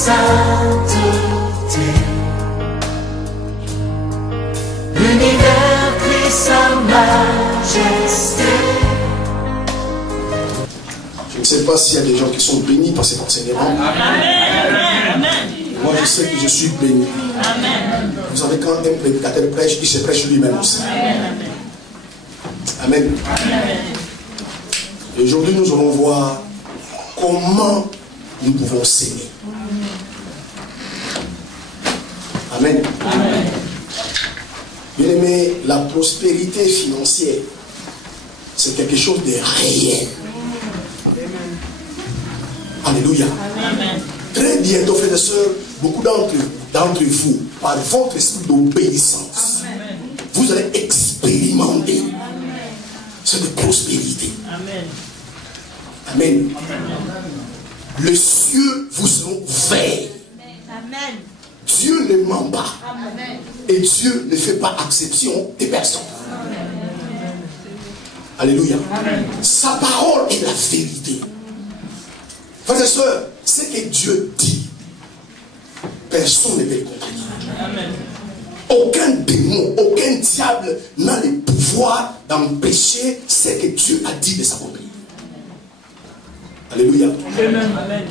sainteté. L'univers crie sa majesté. Je ne sais pas s'il y a des gens qui sont bénis par cet enseignement. Amen. Moi, je sais que je suis béni. Amen. Vous savez, quand un prédicateur prêche, il se prêche lui-même aussi. Amen. Et aujourd'hui, nous allons voir comment nous pouvons s'aimer. Amen. Bien aimé, la prospérité financière, c'est quelque chose de réel. Alléluia. Amen. Très bientôt, frères et sœurs, beaucoup d'entre vous, par votre esprit d'obéissance, vous allez expérimenter cette prospérité. Amen. Amen. Les cieux vous seront verts. Amen. Dieu ne ment pas. Amen. Et Dieu ne fait pas exception des personnes. Alléluia. Sa parole est la vérité. Frères et sœurs, ce que Dieu dit, personne ne peut le contredire. Amen. Aucun démon, aucun diable n'a le pouvoir d'empêcher ce que Dieu a dit de s'accomplir. Alléluia. Amen.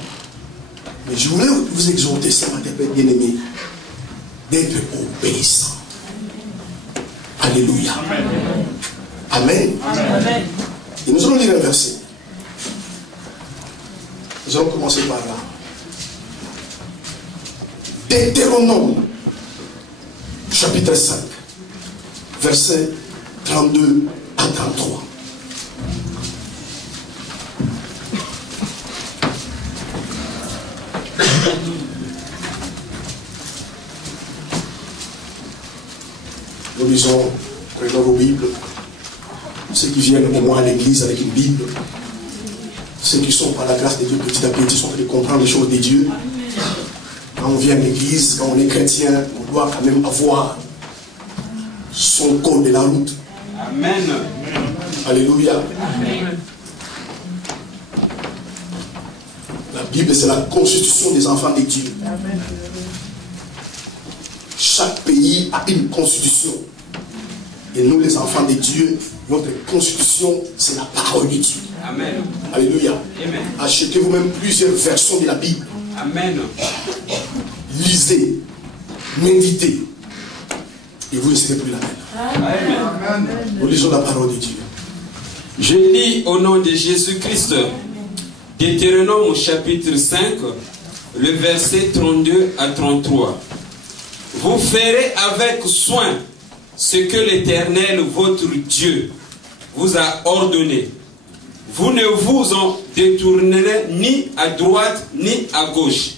Mais je voulais vous exhorter ce matin, bien-aimés, d'être obéissants. Alléluia. Amen. Amen. Et nous allons lire un verset. Nous allons commencer par là. Deutéronome, chapitre 5, versets 32 à 33. Nous lisons, prenons vos Bibles. Ceux qui viennent au moins à l'église avec une Bible, ceux qui sont par la grâce de Dieu petit à petit sont en train de comprendre les choses de Dieu. Quand on vient à l'église, quand on est chrétien, on doit quand même avoir son code de la route. Amen. Alléluia. Amen. La Bible, c'est la constitution des enfants de Dieu. Amen. Chaque pays a une constitution. Et nous, les enfants de Dieu, notre constitution, c'est la parole de Dieu. Amen. Alléluia. Amen. Achetez vous-même plusieurs versions de la Bible. Amen. Lisez, méditez, et vous ne serez plus la même. Amen. Nous lisons la parole de Dieu. Je lis au nom de Jésus-Christ, Deutéronome au chapitre 5, le verset 32 à 33. Vous ferez avec soin ce que l'Éternel, votre Dieu, vous a ordonné. Vous ne vous en détournerez ni à droite ni à gauche.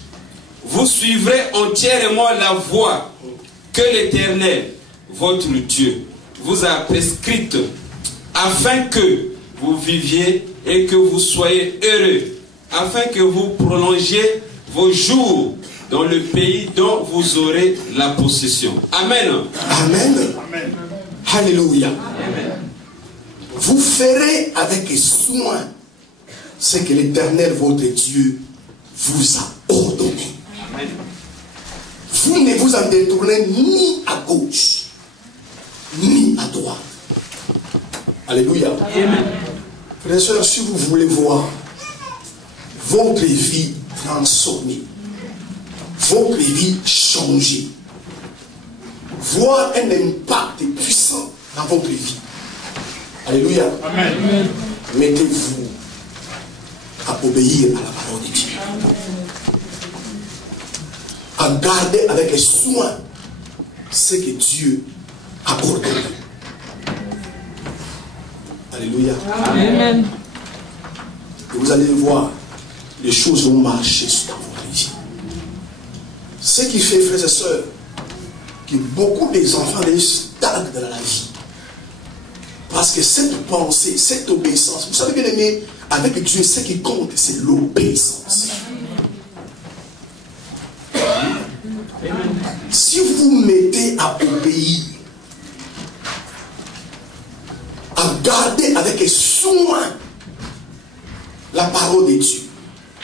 Vous suivrez entièrement la voie que l'Éternel, votre Dieu, vous a prescrite, afin que vous viviez et que vous soyez heureux, afin que vous prolongiez vos jours dans le pays dont vous aurez la possession. Amen. Amen. Amen. Alléluia. Amen. Vous ferez avec soin ce que l'Éternel, votre Dieu, vous a ordonné. Amen. Vous ne vous en détournez ni à gauche, ni à droite. Alléluia. Amen. Frères et sœurs, si vous voulez voir votre vie transformée, votre vie changer, voir un impact puissant dans votre vie. Alléluia. Amen. Mettez-vous à obéir à la parole de Dieu. À garder avec soin ce que Dieu a ordonné. Alléluia. Amen. Et vous allez voir, les choses vont marcher dans votre vie. Ce qui fait, frères et sœurs, que beaucoup des enfants stagnent dans la vie. Parce que cette pensée, cette obéissance, vous savez bien aimé, avec Dieu, ce qui compte, c'est l'obéissance. Si vous mettez à obéir, à garder avec soin la parole de Dieu,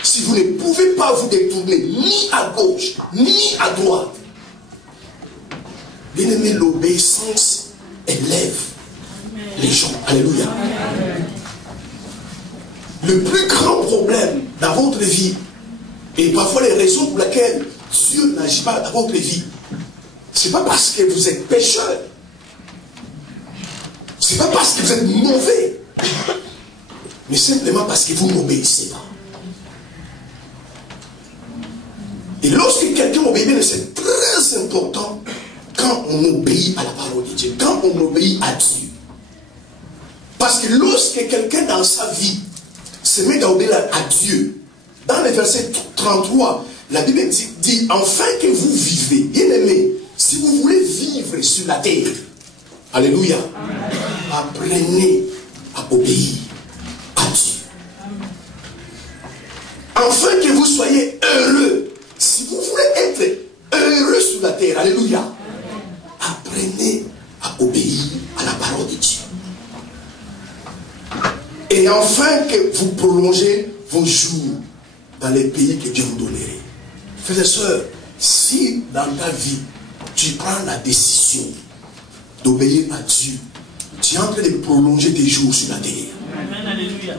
si si vous ne pouvez pas vous détourner ni à gauche, ni à droite, bien aimé, l'obéissance élève les gens. Alléluia. Le plus grand problème dans votre vie, et parfois les raisons pour lesquelles Dieu n'agit pas dans votre vie, ce n'est pas parce que vous êtes pécheur, ce n'est pas parce que vous êtes mauvais, mais simplement parce que vous n'obéissez pas. Et lorsque quelqu'un obéit, c'est très important quand on obéit à la parole de Dieu, quand on obéit à Dieu. Parce que lorsque quelqu'un dans sa vie se met à obéir à Dieu, dans le verset 33, la Bible dit, enfin que vous vivez, bien aimé, si vous voulez vivre sur la terre, alléluia, apprenez à obéir à Dieu. Afin que vous soyez heureux, si vous voulez être heureux sur la terre, alléluia, apprenez à obéir à la parole de Dieu. Et enfin que vous prolongez vos jours dans les pays que Dieu vous donnerait. Frères et sœurs, si dans ta vie, tu prends la décision d'obéir à Dieu, tu es en train de prolonger tes jours sur la terre. Amen, alléluia.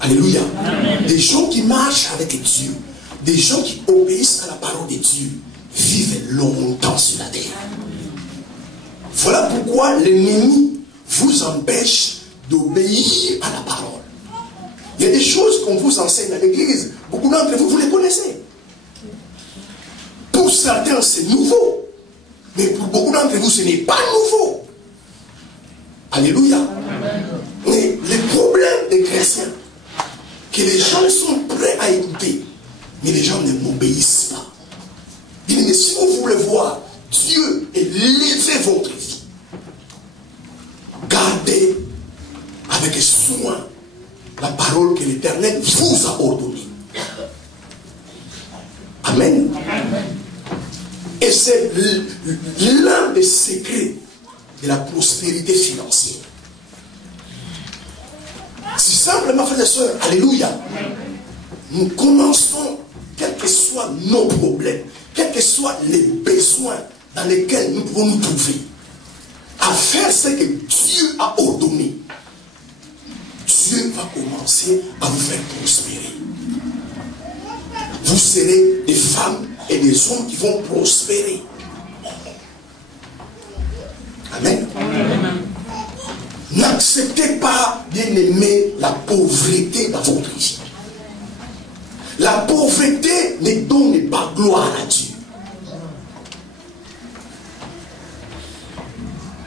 Alléluia. Amen. Des gens qui marchent avec Dieu, des gens qui obéissent à la parole de Dieu, vivent longtemps sur la terre. Voilà pourquoi l'ennemi vous empêche d'obéir à la parole. Il y a des choses qu'on vous enseigne à l'église. Beaucoup d'entre vous, vous les connaissez. Pour certains, c'est nouveau. Mais pour beaucoup d'entre vous, ce n'est pas nouveau. Alléluia. Mais le problème des chrétiens, que les gens sont prêts à écouter, mais les gens ne m'obéissent pas. Mais si vous voulez voir Dieu élever votre vie, gardez avec soin la parole que l'Éternel vous a ordonnée. Amen. Et c'est l'un des secrets de la prospérité financière. Si simplement, frères et sœurs, alléluia, nous commençons, quels que soient nos problèmes, quels que soient les besoins dans lesquels nous pouvons nous trouver, à faire ce que Dieu a ordonné, Dieu va commencer à vous faire prospérer. Vous serez des femmes et des hommes qui vont prospérer. Amen. Amen. N'acceptez pas, bien-aimé, la pauvreté dans votre vie. La pauvreté ne donne pas gloire à Dieu.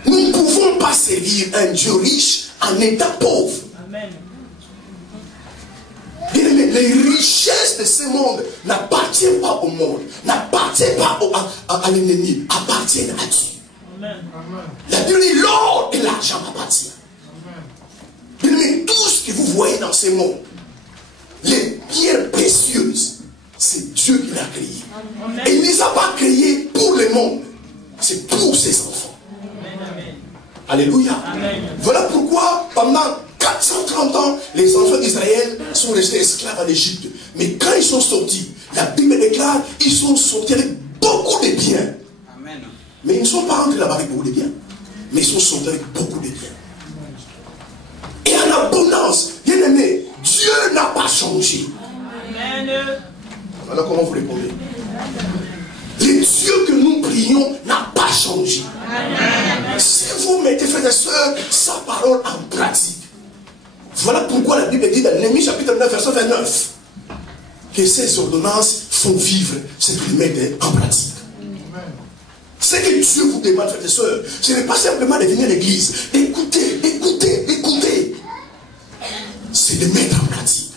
Nous ne pouvons pas servir un Dieu riche en état pauvre. Amen. Bien-aimé, les richesses de ce monde n'appartiennent pas au monde, n'appartiennent pas à l'ennemi, appartiennent à Dieu. Amen. La Bible dit l'or et l'argent m'appartiennent. Mais tout ce que vous voyez dans ce monde, les pierres précieuses, c'est Dieu qui l'a créé. Amen. Et il ne les a pas créées pour le monde, c'est pour ses enfants. Amen. Alléluia. Amen. Voilà pourquoi pendant 430 ans, les enfants d'Israël sont restés esclaves en Égypte. Mais quand ils sont sortis, la Bible déclare, ils sont sortis avec beaucoup de biens. Amen. Mais ils ne sont pas rentrés là-bas avec beaucoup de biens. Mais ils sont sortis avec beaucoup de biens. Et en abondance, bien aimé, Dieu n'a pas changé. Amen. Alors comment vous répondez? Le Dieu que nous prions n'a pas changé. Amen. Si vous mettez, frères et sœurs, sa parole en pratique. Voilà pourquoi la Bible dit dans Néhémie chapitre 9, verset 29, que ces ordonnances font vivre ce qu'ils mettent en pratique. Ce que Dieu vous demande, frères et sœurs, ce n'est pas simplement de venir à l'église, écoutez, écoutez, écoutez. C'est de mettre en pratique.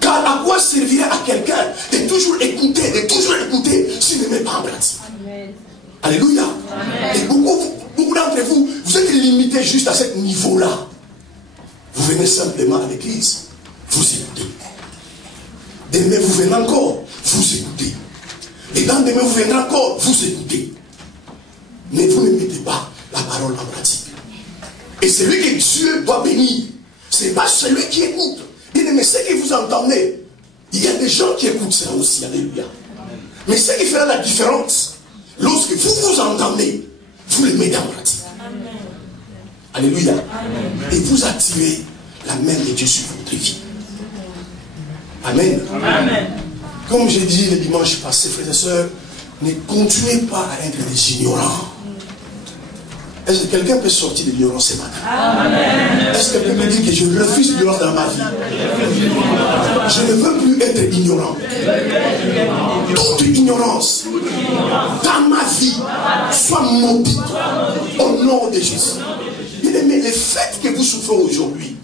Car à quoi servirait à quelqu'un de toujours écouter, s'il ne met pas en pratique? Alléluia. Amen. Et beaucoup d'entre vous, vous êtes limités juste à ce niveau-là. Vous venez simplement à l'église, vous écoutez. Demain, vous venez encore, vous écoutez. Et dans demain, vous viendrez encore, vous écoutez. Mais vous ne mettez pas la parole en pratique. Et celui que Dieu doit bénir, ce n'est pas celui qui écoute. Mais Bien-aimés, ce que vous entendez, il y a des gens qui écoutent ça aussi. Alléluia. Mais ce qui fera la différence, lorsque vous vous entendez, vous le mettez en pratique. Alléluia. Amen. Et vous attirez la main de Dieu sur votre vie. Amen. Amen. Comme j'ai dit le dimanche passé, frères et sœurs, ne continuez pas à être des ignorants. Est-ce que quelqu'un peut sortir de l'ignorance ce matin? Amen. Est-ce que quelqu'un peut dire que je refuse l'ignorance dans ma vie? Je ne veux plus être ignorant. Toute ignorance dans ma vie soit maudite au nom de Jésus. Bien-aimés, le fait que vous souffrez aujourd'hui,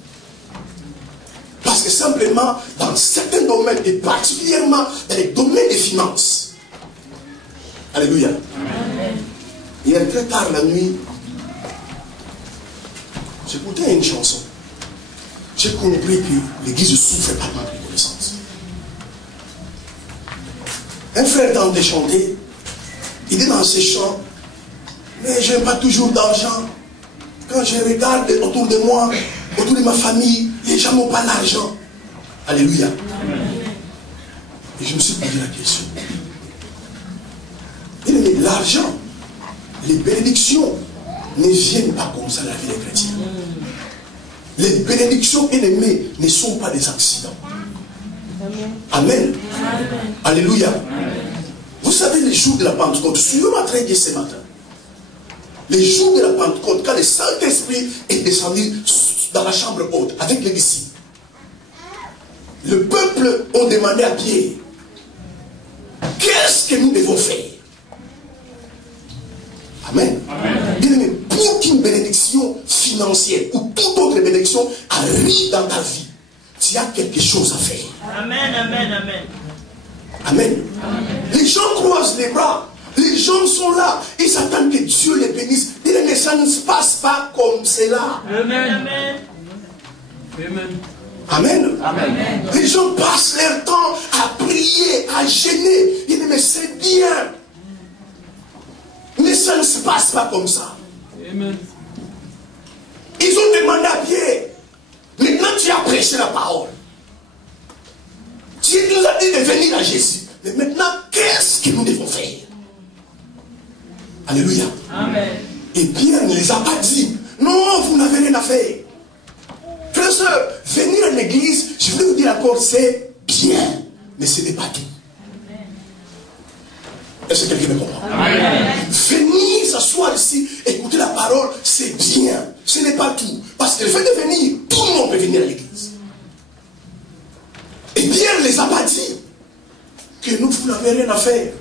parce que simplement dans certains domaines, et particulièrement dans les domaines des finances. Alléluia. Amen. Hier très tard la nuit, j'écoutais une chanson. J'ai compris que l'église souffre par manque de connaissance. Un frère tente de chanter, il dit dans ses chants, mais je n'ai pas toujours d'argent. Quand je regarde autour de moi, autour de ma famille, les gens n'ont pas l'argent. Alléluia. Et je me suis posé la question. L'argent, les bénédictions ne viennent pas comme ça dans la vie des chrétiens. Les bénédictions ennemies ne sont pas des accidents. Amen. Amen. Alléluia. Amen. Vous savez, les jours de la Pentecôte, suivez-moi très bien ce matin. Les jours de la Pentecôte, quand le Saint-Esprit est descendu dans la chambre haute avec les disciples, le peuple a demandé à Pierre, qu'est-ce que nous devons faire? Amen. Amen. Pour qu'une bénédiction financière ou toute autre bénédiction arrive dans ta vie, tu as quelque chose à faire. Amen, amen, amen. Amen. Amen. Les gens croisent les bras. Les gens sont là. Ils s'attendent que Dieu les bénisse. Mais ça ne se passe pas comme cela. Amen. Amen. Amen. Amen. Les gens passent leur temps à prier, à gêner. Ils disent, mais c'est bien. Mais ça ne se passe pas comme ça. Amen. Ils ont demandé à Pierre, maintenant tu as prêché la parole. Tu nous as dit de venir à Jésus. Mais maintenant, qu'est-ce que nous devons faire? Alléluia. Amen. Et Pierre ne les a pas dit, non, vous n'avez rien à faire. Frères et sœurs, venir à l'église, je voulais vous dire encore, c'est bien, mais ce n'est pas tout. Est-ce que quelqu'un me comprend? Amen. Venir s'asseoir ici, écouter la parole, c'est bien. Ce n'est pas tout. Parce que le fait de venir, tout le monde peut venir à l'église. Et Pierre ne les a pas dit que nous, vous n'avez rien à faire.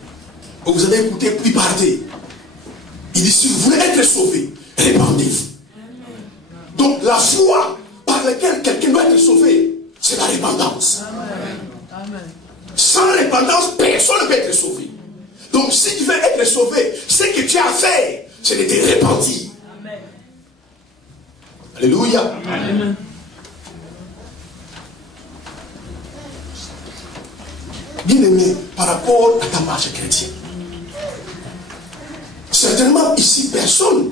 Vous avez écouté, puis partez. Il dit, si vous voulez être sauvé, répandez-vous. Donc la foi par laquelle quelqu'un doit être sauvé, c'est la répandance. Amen. Sans répandance, personne ne peut être sauvé. Donc si tu veux être sauvé, ce que tu as à faire, c'est de te repentir. Amen. Alléluia. Amen. Bien-aimé, par rapport à ta marche chrétienne, certainement ici personne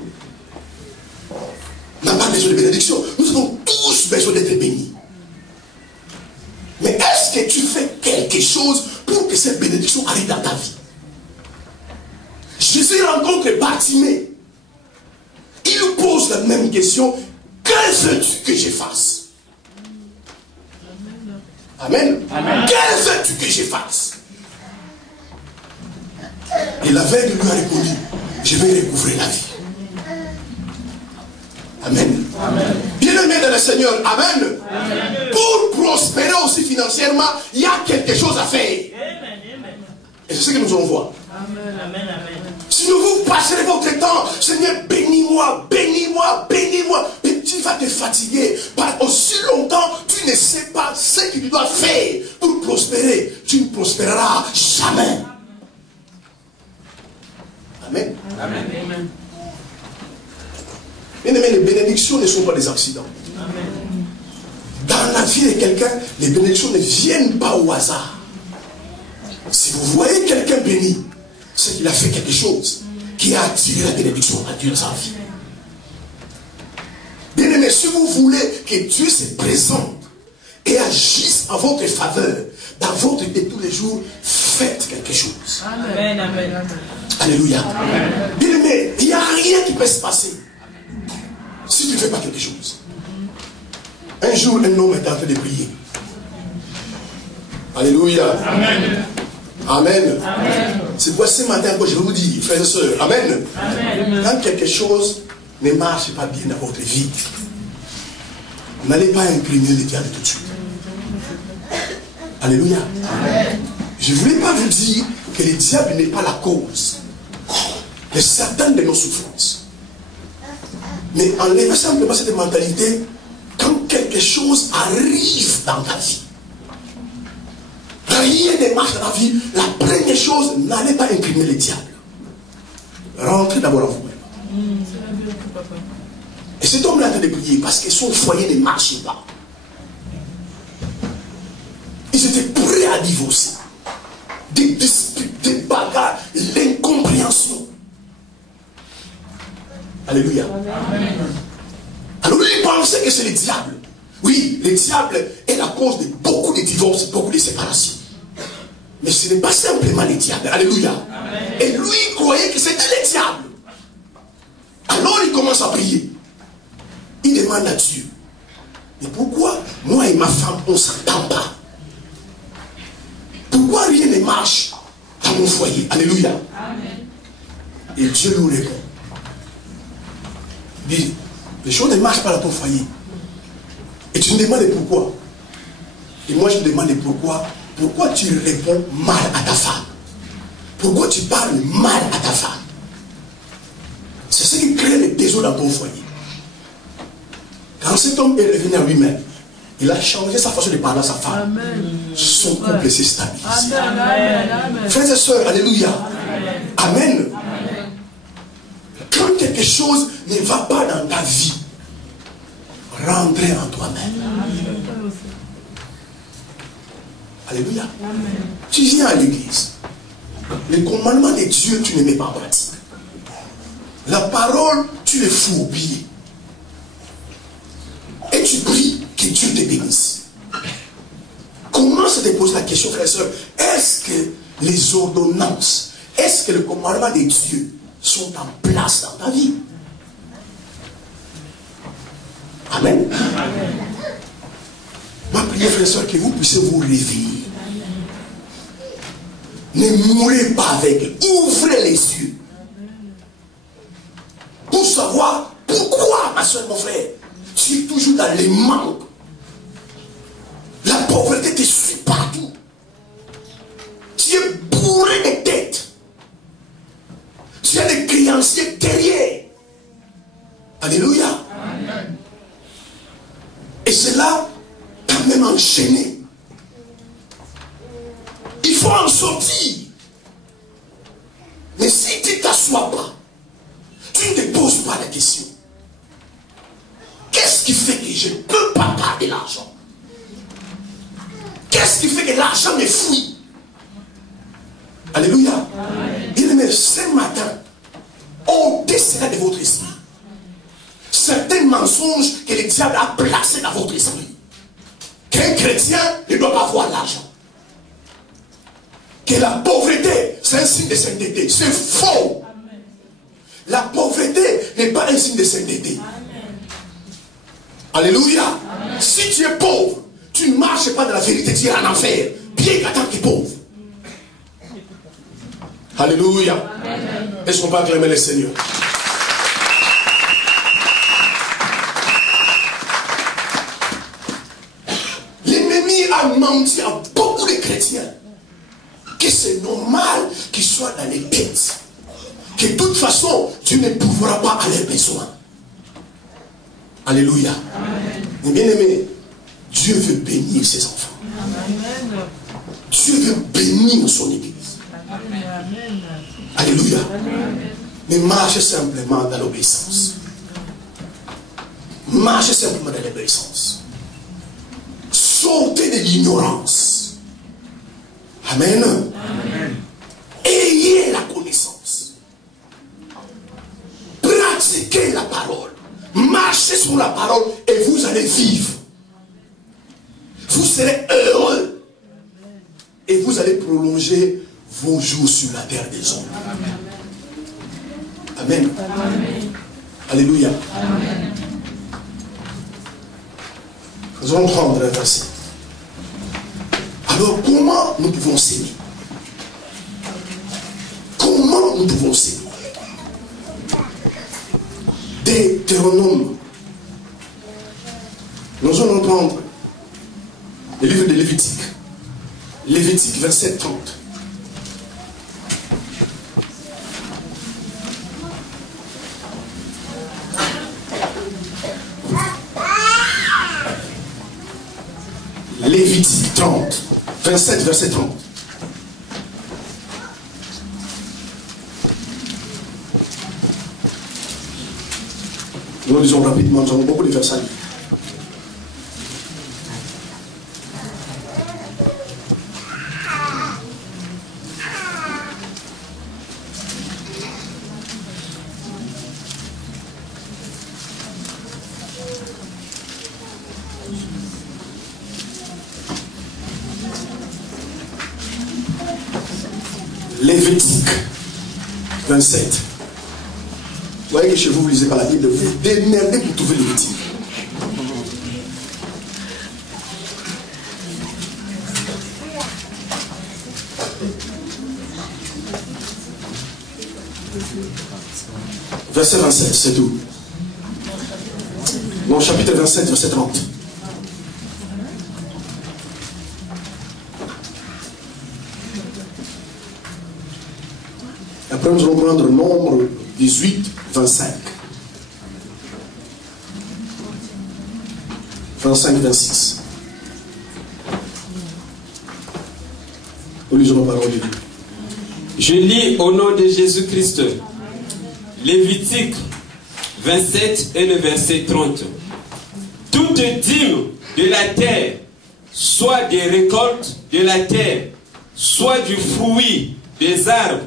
n'a pas besoin de bénédiction. Nous avons tous besoin d'être bénis. Mais est-ce que tu fais quelque chose pour que cette bénédiction arrive dans ta vie? Jésus rencontre Bartimée. Il lui pose la même question. Que veux-tu que je fasse? Amen. Amen. Que veux-tu que je fasse? Et l'aveugle lui a répondu, je vais recouvrer la vie. Amen. Amen. Bien-aimé dans le Seigneur, amen. Amen. Pour prospérer aussi financièrement, il y a quelque chose à faire. Amen. Et c'est ce que nous allons voir. Amen. Amen. Si vous passerez votre temps, Seigneur, bénis-moi, bénis-moi, bénis-moi. Mais tu vas te fatiguer. Par aussi longtemps, tu ne sais pas ce que tu dois faire pour prospérer. Tu ne prospéreras jamais. Amen. Amen. Amen. Bien-aimés, les bénédictions ne sont pas des accidents. Amen. Dans la vie de quelqu'un, les bénédictions ne viennent pas au hasard. Si vous voyez quelqu'un béni, c'est qu'il a fait quelque chose qui a attiré la bénédiction à Dieu dans sa vie. Bien-aimés, si vous voulez que Dieu se présente et agisse en votre faveur, dans votre vie de tous les jours, faites quelque chose. Amen, amen, amen. Alléluia. Bien-aimé, il n'y a rien qui peut se passer si tu ne fais pas quelque chose. Un jour, un homme est en train de prier. Alléluia. Amen. Amen. Amen. C'est quoi ce matin que je vais vous dire, frères et sœurs. Amen. Amen. Quand quelque chose ne marche pas bien dans votre vie, n'allez pas imprimer le diable tout de suite. Alléluia. Amen. Je ne voulais pas vous dire que le diable n'est pas la cause de certaines de nos souffrances. Mais enlevez simplement cette mentalité quand quelque chose arrive dans ta vie. Rien ne marche dans ta vie. La première chose, n'allez pas imprimer le diable. Rentrez d'abord en vous-même. Et cet homme-là a été prier parce que son foyer ne marchait pas. Ils étaient prêts à divorcer. Des disputes, des bagarres, l'incompréhension. Alléluia. Amen. Alors lui, il pensait que c'est le diable. Oui, le diable est la cause de beaucoup de divorces, beaucoup de séparations. Mais ce n'est pas simplement le diable. Alléluia. Amen. Et lui, il croyait que c'était le diable. Alors il commence à prier. Il demande à Dieu. Mais pourquoi moi et ma femme, on ne s'entend pas? Pourquoi rien ne marche dans mon foyer? Alléluia. Amen. Et Dieu lui répond. Il dit, les choses ne marchent pas dans ton foyer. Et tu me demandes pourquoi. Et moi je me demande pourquoi. Pourquoi tu réponds mal à ta femme? Pourquoi tu parles mal à ta femme? C'est ce qui crée le désordre dans ton foyer. Quand cet homme est revenu à lui-même, il a changé sa façon de parler à sa femme. Amen. Son couple s'est stabilisé. Frères et sœurs, alléluia. Amen. Amen. Quand quelque chose ne va pas dans ta vie, rentrez en toi-même. Alléluia. Amen. Tu viens à l'église. Les commandements de Dieu, tu ne mets pas en pratique. La parole, tu les fous oublier. Et tu pries que Dieu te bénisse. Commence à te poser la question, frères et sœurs. Est-ce que les ordonnances, est-ce que les commandements de Dieu sont en place dans ta vie? Amen. Amen. Ma prière, frères et sœurs, que vous puissiez vous réveiller. Ne mourrez pas avec. Ouvrez les yeux. Pour savoir pourquoi, ma soeur, mon frère, tu es toujours dans les manques. La pauvreté te suit partout. Tu es bourré de dettes. Tu as des créanciers derrière. Alléluia. Amen. Et cela t'a même enchaîné. Il faut en sortir. Mais si tu ne t'assois pas, tu ne te poses pas la question. Qu'est-ce qui fait que je ne peux pas garder l'argent? Qu'est-ce qui fait que l'argent me fuit? Alléluia. Bien-aimé, ce matin, ôtez cela de votre esprit. Certains mensonges que le diable a placés dans votre esprit. Qu'un chrétien ne doit pas avoir l'argent. Que la pauvreté, c'est un signe de sainteté. C'est faux. Amen. La pauvreté n'est pas un signe de sainteté. Amen. Alléluia. Amen. Si tu es pauvre, tu ne marches pas dans la vérité, tu iras en enfer. Bien qu'attends que tu es pauvre. Alléluia. Est-ce qu'on peut acclamer le Seigneur? L'ennemi a menti à beaucoup de chrétiens que c'est normal qu'ils soient dans les dettes. Que de toute façon, Dieu ne pourra pas à leurs besoins. Alléluia. Mais bien aimé, Dieu veut bénir ses enfants. Amen. Dieu veut bénir son église. Amen. Alléluia. Amen. Mais marchez simplement dans l'obéissance. Marchez simplement dans l'obéissance. Sortez de l'ignorance. Amen. Amen. Ayez la connaissance. Pratiquez la parole. Marchez sur la parole et vous allez vivre. Vous serez heureux. Et vous allez prolonger vos jours sur la terre des hommes. Amen. Amen. Alléluia. Amen. Nous allons prendre un verset. Alors, comment nous pouvons s'aimer? Comment nous pouvons s'aimer? Deutéronome. Nous allons prendre le livre de Lévitique. Lévitique, verset 30. Lévitique 30, 27, verset 30. Nous lisons rapidement, nous avons beaucoup de versets. Lévitique 27. Vous voyez que chez vous, vous lisez pas la Bible, vous démerdez pour trouver Lévitique. Verset 27, c'est tout. Non, chapitre 27, verset 30. Après, nous allons prendre Nombre 18, 25. 25, 26. Nous lisons la parole de Dieu. Je lis au nom de Jésus-Christ. Lévitique 27 et le verset 30. Toute dîme de la terre, soit des récoltes de la terre, soit du fruit des arbres,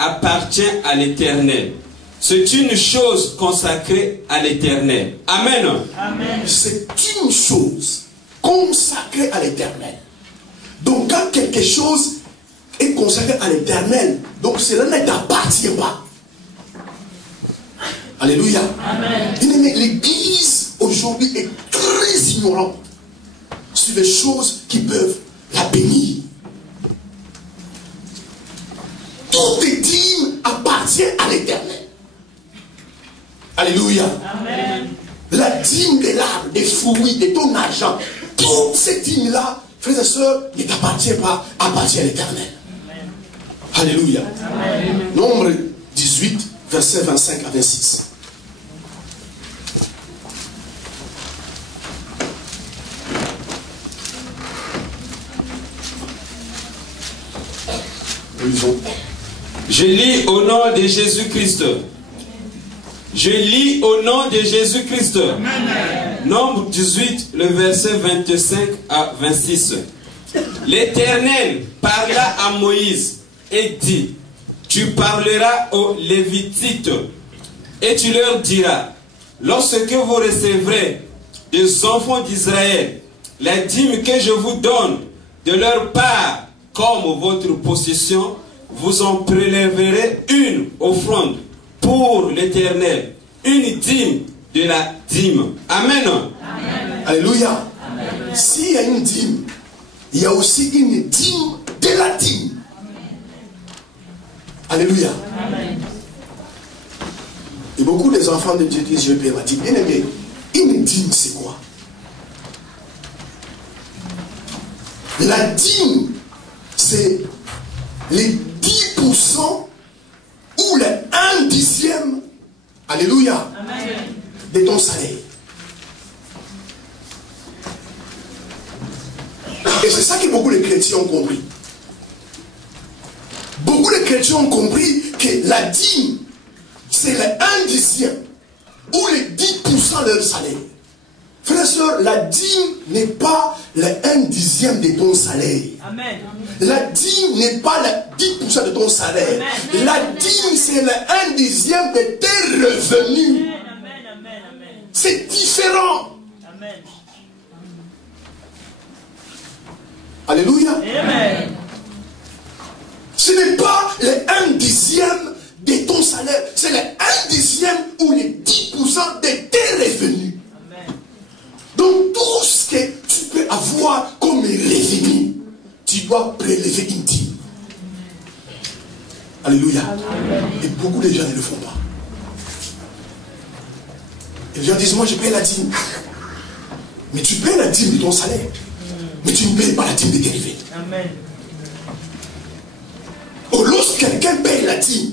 appartient à l'Éternel. C'est une chose consacrée à l'Éternel. Amen. Amen. C'est une chose consacrée à l'Éternel. Donc quand quelque chose est consacré à l'Éternel, donc cela ne t'appartient pas. Alléluia. Amen. L'Église aujourd'hui est très ignorante sur les choses qui peuvent la bénir. Toute dîme appartient à l'Éternel. Alléluia. Amen. La dîme de l'arbre, des fruits, de ton argent, toutes ces dîmes-là, frères et sœurs, ne t'appartient pas, appartient à l'Éternel. Alléluia. Amen. Nombre 18, versets 25 à 26. Nous lisons. Je lis au nom de Jésus-Christ. Je lis au nom de Jésus-Christ. Nombre 18, le verset 25 à 26. L'Éternel parla à Moïse et dit, tu parleras aux Lévitites et tu leur diras, lorsque vous recevrez des enfants d'Israël la dîme que je vous donne de leur part comme votre possession, vous en prélèverez une offrande pour l'Éternel, une dîme de la dîme. Amen. Amen. Alléluia. S'il y a une dîme, il y a aussi une dîme de la dîme. Alléluia. Amen. Et beaucoup des enfants de Dieu disent, je vais payer ma dîme. Bien-aimé, une dîme, c'est quoi? La dîme, c'est les 10% ou les 1/10, alléluia, Amen. de ton salaire. Et c'est ça que beaucoup de chrétiens ont compris. Beaucoup de chrétiens ont compris que la dîme, c'est les 1/10 ou les 10% de leur salaire. Frères et sœurs, la dîme n'est pas les 1/10 de ton salaire. Amen. La dîme n'est pas les 10% de ton salaire. Amen. La dîme, c'est les 1/10 de tes revenus. Amen. Amen. C'est différent. Amen. Alléluia. Amen. Ce n'est pas les 1/10 de ton salaire, c'est les 1/10 ou les 10% de tes revenus. Amen. Donc tout ce que tu peux avoir comme revenu, tu dois prélever une dîme. Alléluia. Amen. Et beaucoup de gens ne le font pas. Et les gens disent, moi je paye la dîme. Mais tu payes la dîme de ton salaire. Mais tu ne payes pas la dîme de tes revenus. Amen. Ou lorsque quelqu'un paye la dîme,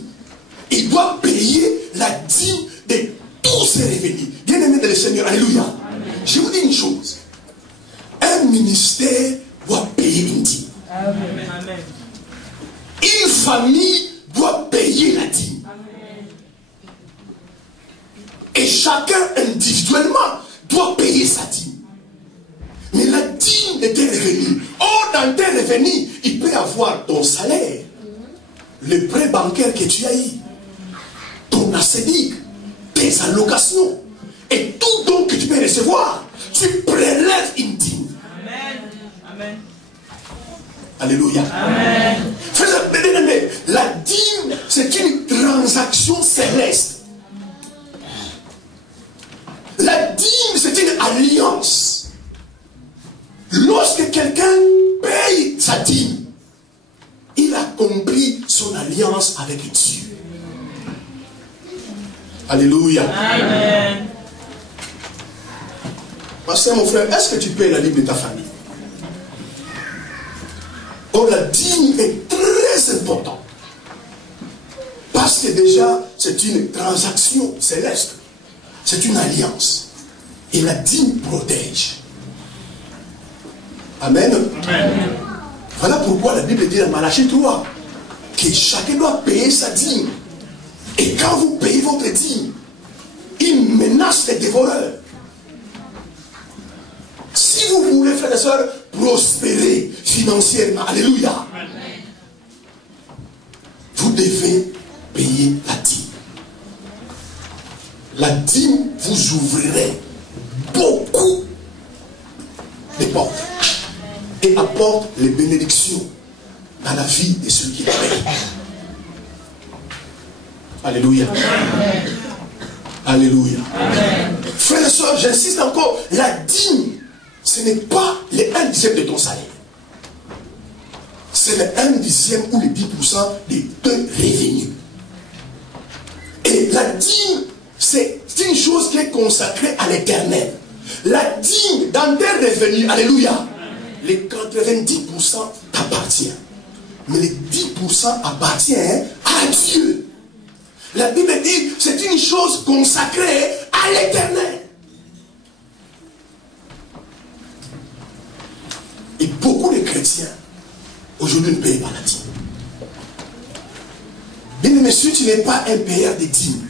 il doit payer la dîme de tous ses revenus. Bien-aimé de le Seigneur, alléluia. Amen. Je vous dis une chose. Un ministère doit payer une dîme. Amen. Amen. Une famille doit payer la dîme. Amen. Et chacun individuellement doit payer sa dîme. Mais la dîme de tes revenus, or dans tes revenus, il peut y avoir ton salaire, le prêt bancaire que tu as eu, ton assédique, tes allocations, et tout don que tu peux recevoir, tu prélèves une dîme. Amen. Amen. Alléluia. Amen. Frères, bien-aimés, la dîme, c'est une transaction céleste. La dîme, c'est une alliance. Lorsque quelqu'un paye sa dîme, il accomplit son alliance avec Dieu. Alléluia. Amen. Ma soeur, mon frère, est-ce que tu payes la dîme de ta famille? Or, la dîme est très importante. Parce que déjà, c'est une transaction céleste. C'est une alliance. Et la dîme protège. Amen. Amen. Voilà pourquoi la Bible dit dans Malachie 3 que chacun doit payer sa dîme. Et quand vous payez votre dîme, il menace les dévoreurs. Si vous voulez, frères et sœurs, prospérer financièrement, alléluia, vous devez payer la dîme. La dîme vous ouvrirait beaucoup de portes et apporte les bénédictions dans la vie de ceux qui la payent. Alléluia. Amen. Alléluia. Amen. Frères et sœurs, j'insiste encore, la dîme, ce n'est pas les 1/10 de ton salaire. C'est les 1/10 ou les 10% de tes revenus. Et la dîme, c'est une chose qui est consacrée à l'éternel. La dîme dans tes revenus, alléluia, les 90% t'appartient. Mais les 10% appartient à Dieu. La Bible dit c'est une chose consacrée à l'éternel. Et beaucoup de chrétiens aujourd'hui ne payent pas la dîme. Bien aimé, si tu n'es pas un payeur de dîme,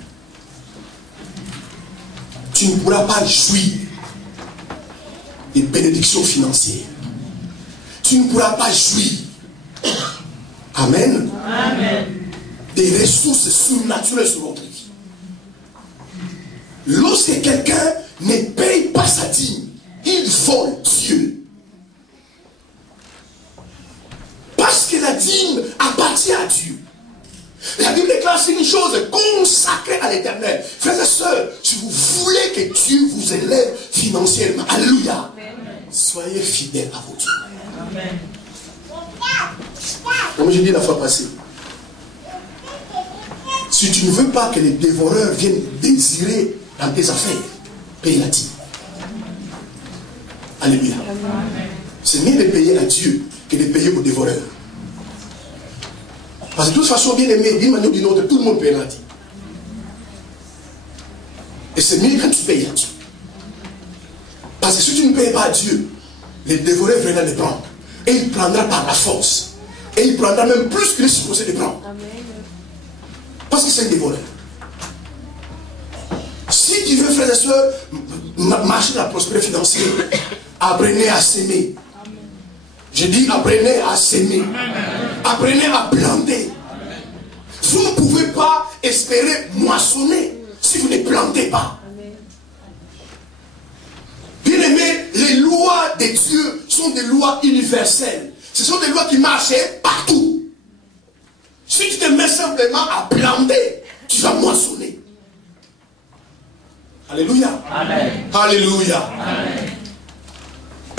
tu ne pourras pas jouir des bénédictions financières. Tu ne pourras pas jouir. Amen. Amen. Des ressources surnaturelles sur votre vie. Lorsque quelqu'un ne paye pas sa dîme, il vole Dieu. Parce que la dîme appartient à Dieu. La Bible déclare c'est une chose consacrée à l'éternel. Frères et sœurs, si vous voulez que Dieu vous élève financièrement, alléluia, soyez fidèles à votre Dieu. Amen. Comme j'ai dit la fois passée, si tu ne veux pas que les dévoreurs viennent désirer dans tes affaires, paye la dîme. Alléluia. C'est mieux de payer à Dieu que de payer aux dévoreurs. Parce que de toute façon, bien aimé, d'une manière ou d'une autre, tout le monde paye la dîme. Et c'est mieux quand tu payes à Dieu. Parce que si tu ne payes pas à Dieu, les dévoreurs viendront les prendre. Et il prendra par la force. Et il prendra même plus que les supposés de prendre. Parce que c'est un dévoreur. Si tu veux, frères et sœurs, marcher dans la prospérité financière, apprenez à s'aimer. Je dis apprenez à s'aimer. Apprenez à planter. Vous ne pouvez pas espérer moissonner si vous ne plantez pas. Bien aimé, les lois de Dieu sont des lois universelles. Ce sont des lois qui marchaient partout. Si tu te mets simplement à planter, tu vas moissonner. Alléluia. Amen. Alléluia. Amen.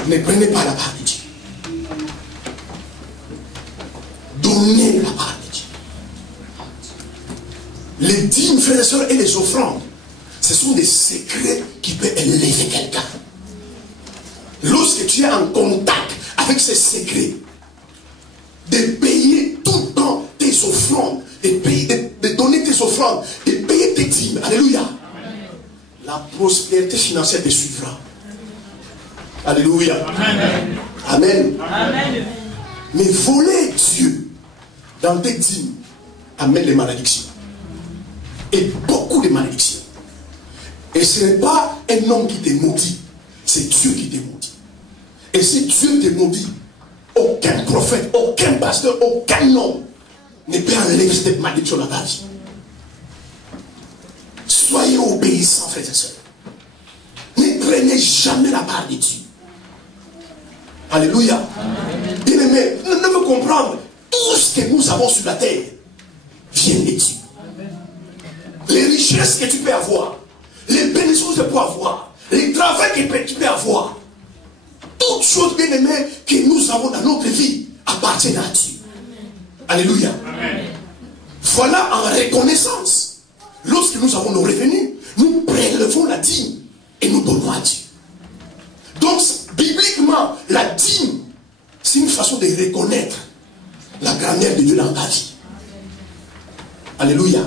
Ne prenez pas la part de Dieu. Donnez la part de Dieu. Les dîmes, frères et sœurs, et les offrandes, ce sont des secrets qui peuvent élever quelqu'un. Lorsque tu es en contact avec ces secrets, de payer tout le temps tes offrandes, de donner tes offrandes, de payer tes dîmes, alléluia, la prospérité financière te suivra. Alléluia. Amen. Amen. Amen. Mais voler Dieu dans tes dîmes amène les malédictions. Et beaucoup de malédictions. Et ce n'est pas un homme qui te maudit, c'est Dieu qui te maudit. Et si Dieu te maudit, aucun prophète, aucun pasteur, aucun homme ne peut enlever cette malédiction dans ta vie. Soyez obéissants, frères et sœurs. Ne prenez jamais la part de Dieu. Alléluia. Bien-aimés, nous devons comprendre, tout ce que nous avons sur la terre vient de Dieu. Les richesses que tu peux avoir, les bénédictions que tu peux avoir, les travaux que tu peux avoir, toutes choses, bien-aimées, que nous avons dans notre vie appartiennent à Dieu. Alléluia. Voilà en reconnaissance. Lorsque nous avons nos revenus, nous prélevons la dîme et nous donnons à Dieu. Donc, bibliquement, la dîme, c'est une façon de reconnaître la grandeur de Dieu dans ta vie. Alléluia.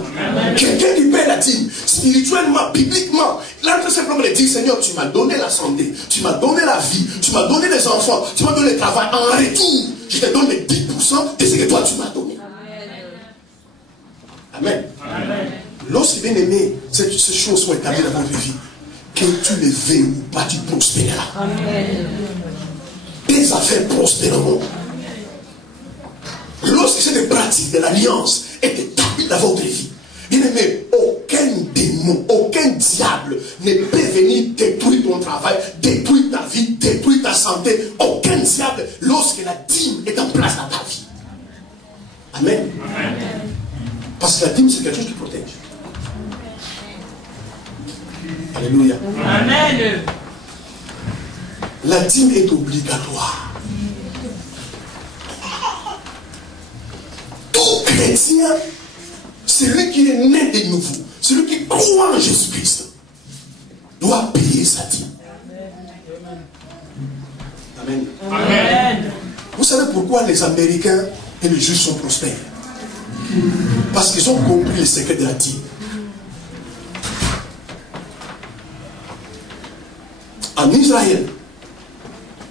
Quelqu'un qui paie la dîme, spirituellement, bibliquement, il a tout simplement de dire, Seigneur, tu m'as donné la santé, tu m'as donné la vie, tu m'as donné les enfants, tu m'as donné le travail. En retour, je te donne les 10% de ce que toi tu m'as donné. Amen. Amen. Lorsque, bien aimé, ces choses sont établies dans votre vie, que tu les veuilles ou pas, tu prospéreras. Amen. Tes affaires prospéreront. Lorsque c'est des pratiques de l'alliance et établies dans votre vie, bien aimé, aucun démon, aucun diable ne peut venir détruire ton travail, détruire ta vie, détruire ta santé. Aucun diable, lorsque la dîme est en place dans ta vie. Amen. Amen. Parce que la dîme, c'est quelque chose qui protège. Alléluia. Amen. La dîme est obligatoire. Tout chrétien, celui qui est né de nouveau, celui qui croit en Jésus-Christ, doit payer sa dîme. Amen. Amen. Vous savez pourquoi les Américains et les Juifs sont prospères? Parce qu'ils ont compris le secret de la dîme. En Israël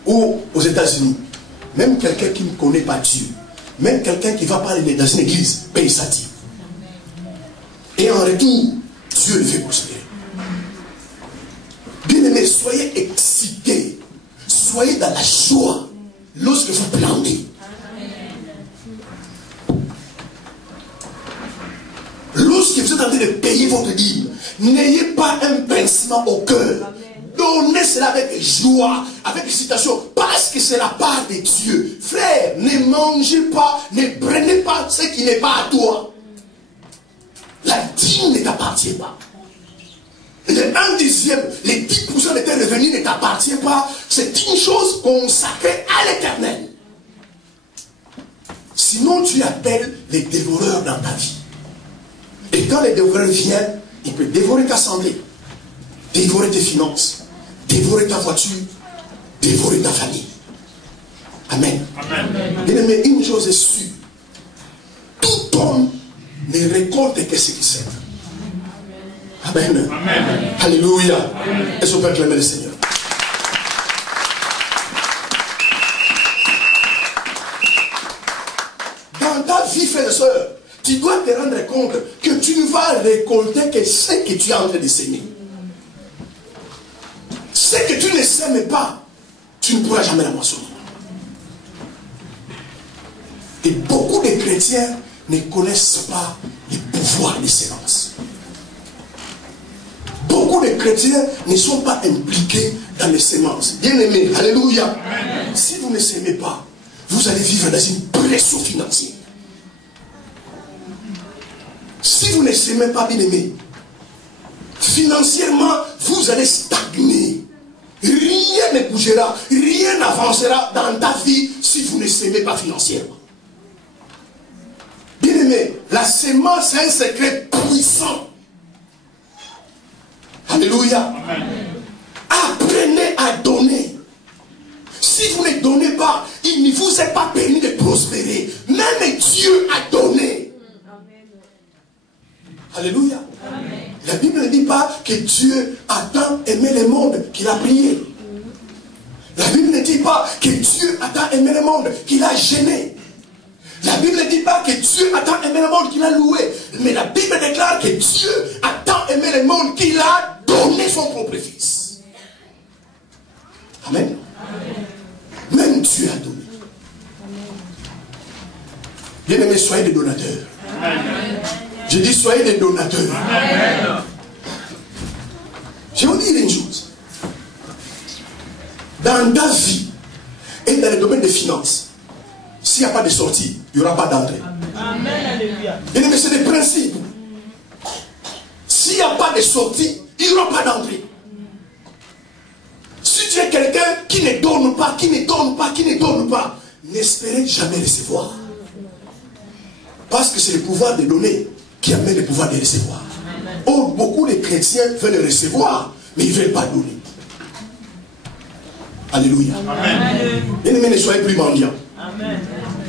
ou aux États-Unis, même quelqu'un qui ne connaît pas Dieu, même quelqu'un qui va parler dans une église, paye sa dîme. Et en retour, Dieu le fait prospérer. Bien-aimés, soyez excités, soyez dans la joie lorsque vous plantez. Lorsque vous êtes en train de payer votre dîme, n'ayez pas un pincement au cœur. Donnez cela avec joie, avec excitation, parce que c'est la part de Dieu. Frère, ne mangez pas, ne prenez pas ce qui n'est pas à toi. La dîme ne t'appartient pas. Le 1/10, les 10% de tes revenus ne t'appartiennent pas. C'est une chose consacrée à l'Éternel. Sinon, tu appelles les dévoreurs dans ta vie. Et quand les dévoreurs viennent, ils peuvent dévorer ta santé, dévorer tes finances, dévorer ta voiture, dévorer ta famille. Amen. Bien-aimé, une chose est sûre. Tout homme ne récolte que ce qu'il sème. Amen. Amen. Alléluia. Est-ce qu'on peut acclamer le Seigneur? Dans ta vie, frères et sœurs, tu dois te rendre compte que tu ne vas récolter que ce que tu es en train de semer. Ce que tu ne sèmes pas, tu ne pourras jamais la moissonner. Et beaucoup de chrétiens ne connaissent pas le pouvoir des semences. Beaucoup de chrétiens ne sont pas impliqués dans les semences. Bien-aimés, alléluia. Si vous ne semez pas, vous vous allez vivre dans une pression financière. Si vous ne s'aimez pas, bien aimé, financièrement, vous allez stagner. Rien ne bougera, rien n'avancera dans ta vie si vous ne s'aimez pas financièrement. Bien aimé, la sémence est un secret puissant. Alléluia. Apprenez à donner. Si vous ne donnez pas, il ne vous est pas permis de prospérer. Même Dieu a donné. Alléluia. Amen. La Bible ne dit pas que Dieu a tant aimé le monde qu'il a prié. La Bible ne dit pas que Dieu a tant aimé le monde qu'il a gêné. La Bible ne dit pas que Dieu a tant aimé le monde qu'il a loué. Mais la Bible déclare que Dieu a tant aimé le monde qu'il a donné son propre fils. Amen. Amen. Même Dieu a donné. Bien aimés, soyez des donateurs. Amen. Je dis soyez des donateurs. Amen. Je vais vous dire une chose. Dans ta vie et dans le domaine des finances, s'il n'y a pas de sortie, il n'y aura pas d'entrée. Amen. Bien aimé, c'est des principes. S'il n'y a pas de sortie, il n'y aura pas d'entrée. Si tu es quelqu'un qui ne donne pas, n'espérez jamais recevoir. Parce que c'est le pouvoir de donner qui amène le pouvoir de recevoir. Or, beaucoup de chrétiens veulent recevoir, mais ils ne veulent pas donner. Alléluia. Bien aimé, ne soyez plus mendiants.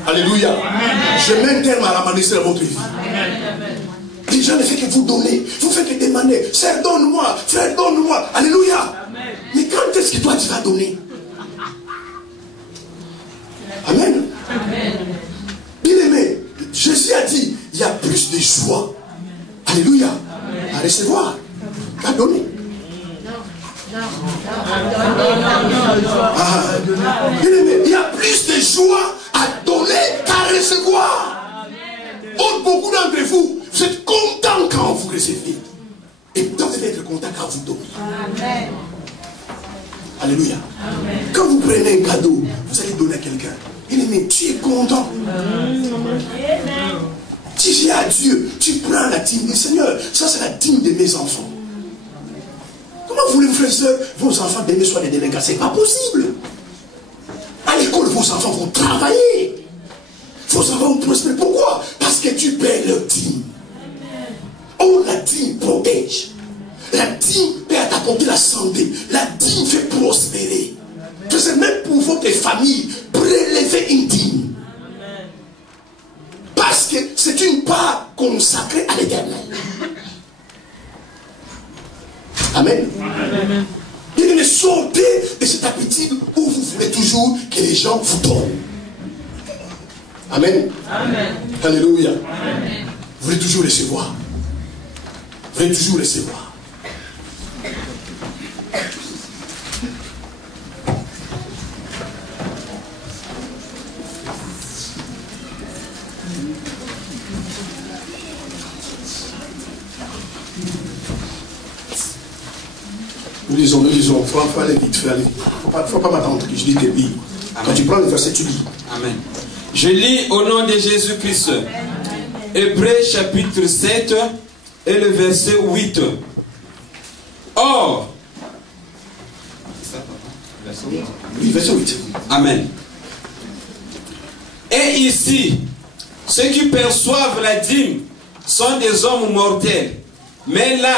Alléluia. Amen. Je mets un terme à la ministère de votre vie. Les gens ne font que vous donner. Vous faites que demander. Sœur, donne-moi. Frère, donne-moi. Alléluia. Amen. Mais quand est-ce que toi tu vas donner? Amen. Amen. Bien aimé, Jésus a dit, il y a plus de joie. Alléluia. Amen. À recevoir qu'à donner. Bien aimé, il y a plus de joie à donner qu'à recevoir. Or, beaucoup d'entre vous, vous êtes contents quand vous recevez. Et vous devez être content quand vous donnez. Amen. Alléluia. Amen. Quand vous prenez un cadeau, vous allez donner à quelqu'un. Bien aimé, tu es content. Amen. Tu dis à Dieu, tu prends la dîme. Mais Seigneur, ça c'est la dîme de mes enfants. Comment voulez-vous, frères et sœurs, vos enfants demain soient des délinquants? C'est pas possible. À l'école, vos enfants vont travailler. Vos enfants vont prospérer. Pourquoi? Parce que tu paies leur dîme. Oh, la dîme protège. La dîme peut t'apporter la santé. La dîme fait prospérer. C'est même pour votre famille, prélever une dîme. Parce que c'est une part consacrée à l'Éternel. Amen. Amen. Il ne sortez de cette habitude où vous voulez toujours que les gens vous donnent. Amen. Amen. Alléluia. Amen. Vous voulez toujours recevoir. Vous voulez toujours recevoir. Nous lisons, il faut aller vite, il ne faut pas m'attendre que je dise des billes. Quand tu prends le verset, tu lis. Amen. Je lis au nom de Jésus-Christ. Hébreux chapitre 7 et le verset 8. Or, oui, verset 8. Amen. Et ici, ceux qui perçoivent la dîme sont des hommes mortels. Mais là,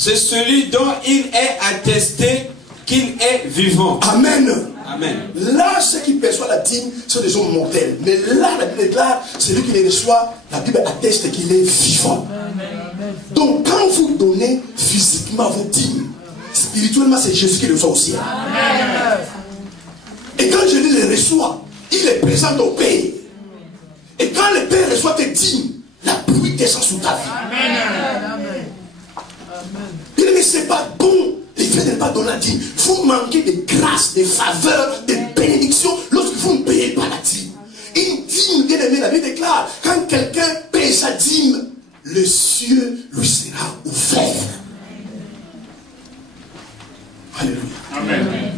c'est celui dont il est attesté qu'il est vivant. Amen. Amen. Là, ceux qui perçoivent la dîme sont des hommes mortels. Mais là, la Bible déclare, celui qui les reçoit, la Bible atteste qu'il est vivant. Amen. Donc, quand vous donnez physiquement vos dîmes, spirituellement, c'est Jésus qui le reçoit aussi. Amen. Et quand Jésus les reçoit, il les présente au Père. Et quand le Père reçoit tes dîmes, la pluie descend sous ta vie. Amen. Mais ce n'est pas bon, les frères, de ne pas donner la dîme. Vous manquez de grâce, de faveur, de bénédiction lorsque vous ne payez pas la dîme. Une dîme, bien aimé, la Bible déclare, quand quelqu'un paye sa dîme, le ciel lui sera ouvert. Alléluia. Amen.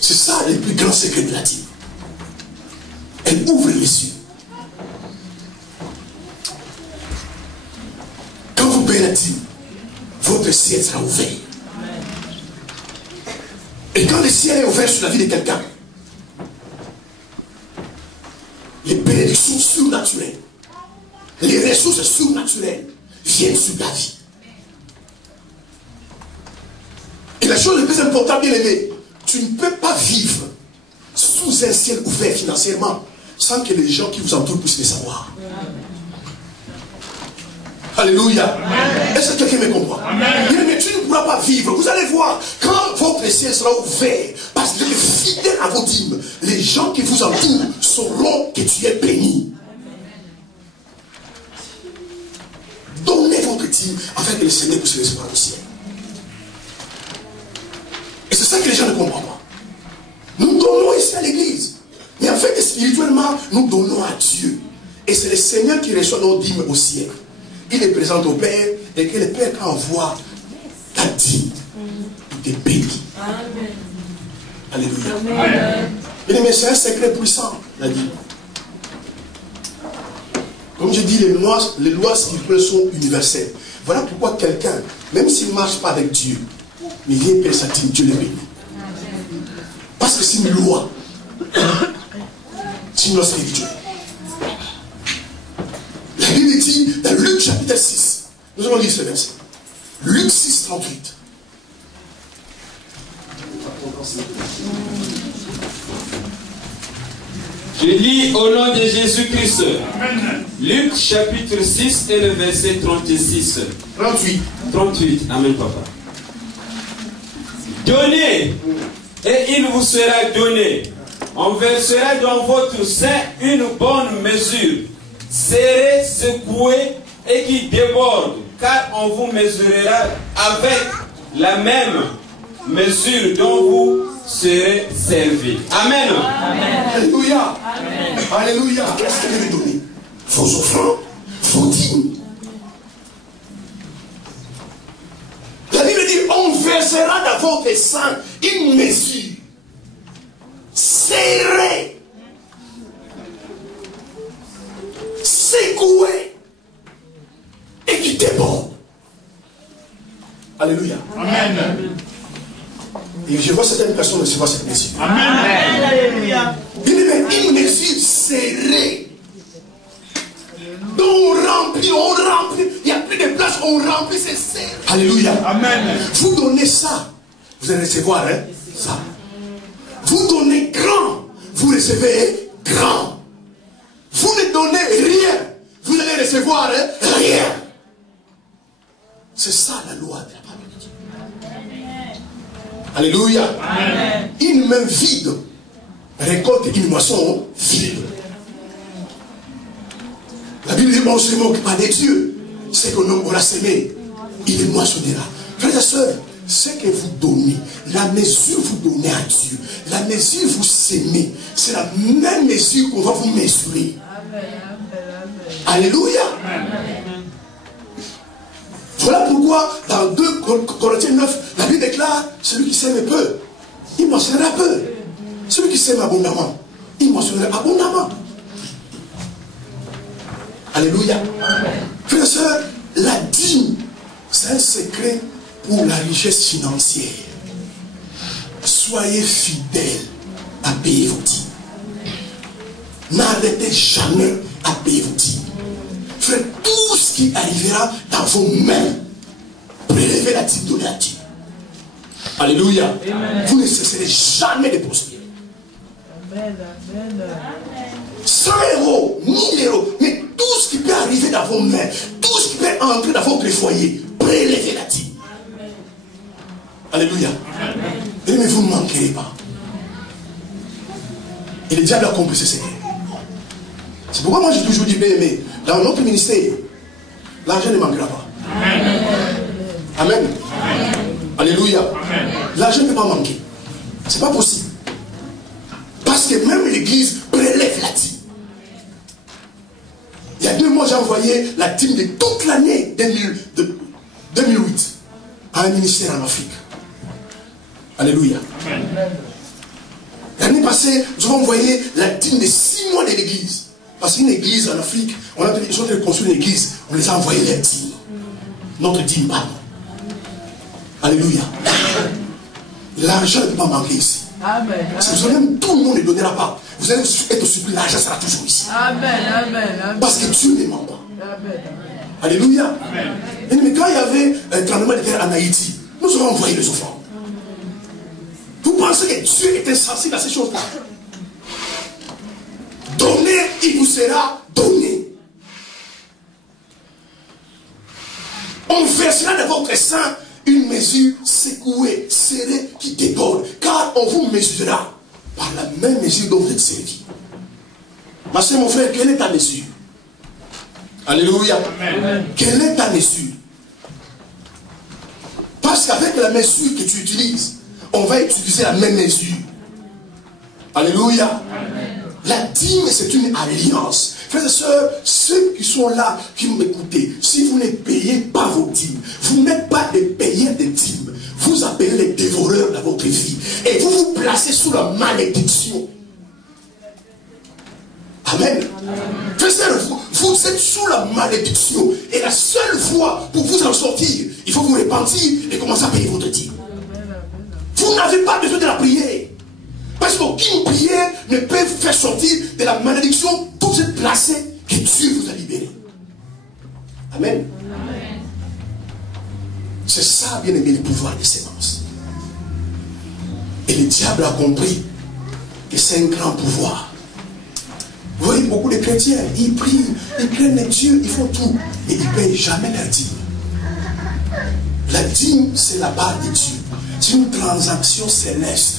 C'est ça le plus grand secret de la dîme. Elle ouvre les yeux. Quand vous payez la dîme, votre ciel sera ouvert. Et quand le ciel est ouvert sur la vie de quelqu'un, les bénédictions surnaturelles, les ressources surnaturelles viennent sur ta vie. Et la chose la plus importante, bien aimé, tu ne peux pas vivre sous un ciel ouvert financièrement sans que les gens qui vous entourent puissent le savoir. Alléluia. Est-ce que quelqu'un me comprend? Bien, mais tu ne pourras pas vivre. Vous allez voir, quand votre ciel sera ouvert, parce que vous êtes fidèle à vos dîmes, les gens qui vous entourent sauront que tu es béni. Donnez votre dîme afin que le Seigneur puisse recevoir au ciel. Et c'est ça que les gens ne comprennent pas. Nous donnons ici à l'église. Mais en fait, spirituellement, nous donnons à Dieu. Et c'est le Seigneur qui reçoit nos dîmes au ciel. Il les présente au Père, et que le Père, quand envoie ta dîme, il te bénit. Alléluia. Mais c'est un secret puissant, la dîme. Comme je dis, les lois spirituelles sont universelles. Voilà pourquoi quelqu'un, même s'il ne marche pas avec Dieu, mais il vient payer sa dîme, Dieu le bénit. Parce que c'est une loi. C'est une loi spirituelle. La Bible dit dans Luc chapitre 6, nous allons lire ce verset. Luc 6, 38. Je lis au nom de Jésus-Christ. Luc chapitre 6 et le verset 36. 38. 38. Amen, papa. Donnez, et il vous sera donné. On versera dans votre sein une bonne mesure, serrée, secouée et qui déborde, car on vous mesurera avec la même mesure dont vous serez servi. Amen. Amen. Alléluia. Amen. Alléluia. Qu'est-ce que vous avez donné? Vos offrandes, vos dîmes. La Bible dit, on versera dans votre sein une mesure serrée, secouée et qui déborde. Alléluia. Amen. Et je vois certaines personnes recevoir cette mesure. Amen. Alléluia. Une mesure serrée. Donc on remplit. Il n'y a plus de place, on remplit, c'est serré. Alléluia. Amen. Vous donnez ça, vous allez recevoir ça. Vous donnez grand, vous recevez grand. Vous ne donnez rien, vous allez recevoir rien. C'est ça la loi de la parole de Dieu. Alléluia. Amen. Une main vide récolte une moisson vide. La Bible dit, on ne se moque pas des dieux. C'est que l'homme aura semé, il les moissonnera. Frères et sœurs, ce que vous donnez, la mesure vous donnez à Dieu, la mesure vous semez, c'est la même mesure qu'on va vous mesurer. Amen. Alléluia. Amen. Voilà pourquoi dans 2 Corinthiens 9, la Bible déclare, celui qui sème peu, il moissonnera peu. Celui qui sème abondamment, il moissonnera abondamment. Alléluia. Frères et sœurs, la dîme, c'est un secret pour la richesse financière. Soyez fidèles à payer vos dîmes. N'arrêtez jamais à payer vos dîmes. Faites tout ce qui arrivera dans vos mains. Prélevez la dîme, donnez la dîme. Alléluia. Amen. Vous ne cesserez jamais de prospérer. Amen. 100 euros, 1000 euros, mais tout ce qui peut arriver dans vos mains, tout ce qui peut entrer dans votre foyer, prélevez la dîme. Alléluia. Et mais vous ne manquerez pas. Et le diable a compris ce secret. C'est pourquoi moi j'ai toujours dit, mais dans notre ministère, l'argent ne manquera pas. Amen. Amen. Amen. Alléluia. L'argent ne peut pas manquer. C'est pas possible. Parce que même l'église prélève la dîme. Il y a 2 mois, j'ai envoyé la dîme de toute l'année 2008 à un ministère en Afrique. Alléluia. L'année passée, nous avons envoyé la dîme de 6 mois de l'église. Parce qu'une église en Afrique, ils ont construit une église, on les a envoyé les dîmes. Notre dîme, pardon. Alléluia. L'argent ne peut pas manquer ici. Amen. Si vous avez même tout le monde ne donnera pas, vous allez être surpris, l'argent sera toujours ici. Amen. Amen. Parce que Dieu ne ment pas. Amen. Alléluia. Mais quand il y avait un tremblement de terre en Haïti, nous avons envoyé les offrandes. Vous pensez que Dieu est insensible à ces choses-là? Donnez, il vous sera donné. On versera de votre sein une mesure secouée, serrée, qui déborde. Car on vous mesurera par la même mesure dont vous êtes servi. Ma soeur, mon frère, quelle est ta mesure? Alléluia. Amen. Quelle est ta mesure? Parce qu'avec la mesure que tu utilises, on va utiliser la même mesure. Alléluia. Amen. La dîme, c'est une alliance. Frères et sœurs, ceux qui sont là, qui m'écoutez, si vous ne payez pas vos dîmes, vous n'êtes pas des payeurs de dîmes, vous appelez les dévoreurs dans votre vie. Et vous vous placez sous la malédiction. Amen. Frères et sœurs, vous êtes sous la malédiction. Et la seule voie pour vous en sortir, il faut vous repentir et commencer à payer votre dîme. Vous n'avez pas besoin de la prière. Parce qu'aucune prière ne peut faire sortir de la malédiction où vous êtes placé, que Dieu vous a libéré. Amen. Amen. C'est ça, bien aimé, le pouvoir des semences. Et le diable a compris que c'est un grand pouvoir. Vous voyez beaucoup de chrétiens, ils prient, ils craignent Dieu, ils font tout, et ils ne payent jamais leur dîme. La dîme, c'est la part de Dieu. C'est une transaction céleste.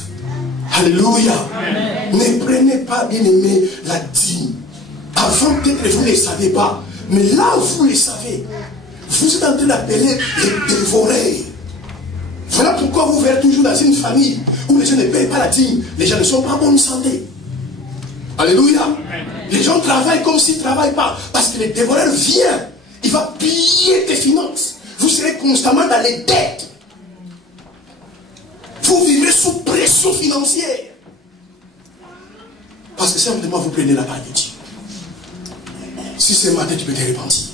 Alléluia. Amen. Ne prenez pas, bien aimé, la dîme. Avant, peut-être vous ne le savez pas. Mais là, vous le savez. Vous êtes en train d'appeler les dévorés. Voilà pourquoi vous verrez toujours dans une famille où les gens ne payent pas la dîme. Les gens ne sont pas en bonne santé. Alléluia. Amen. Les gens travaillent comme s'ils ne travaillent pas. Parce que le dévoreur vient. Il va piller tes finances. Vous serez constamment dans les dettes. Vous vivrez sous pression financière. Parce que simplement vous prenez la part de Dieu. Si ce matin tu peux te repentir.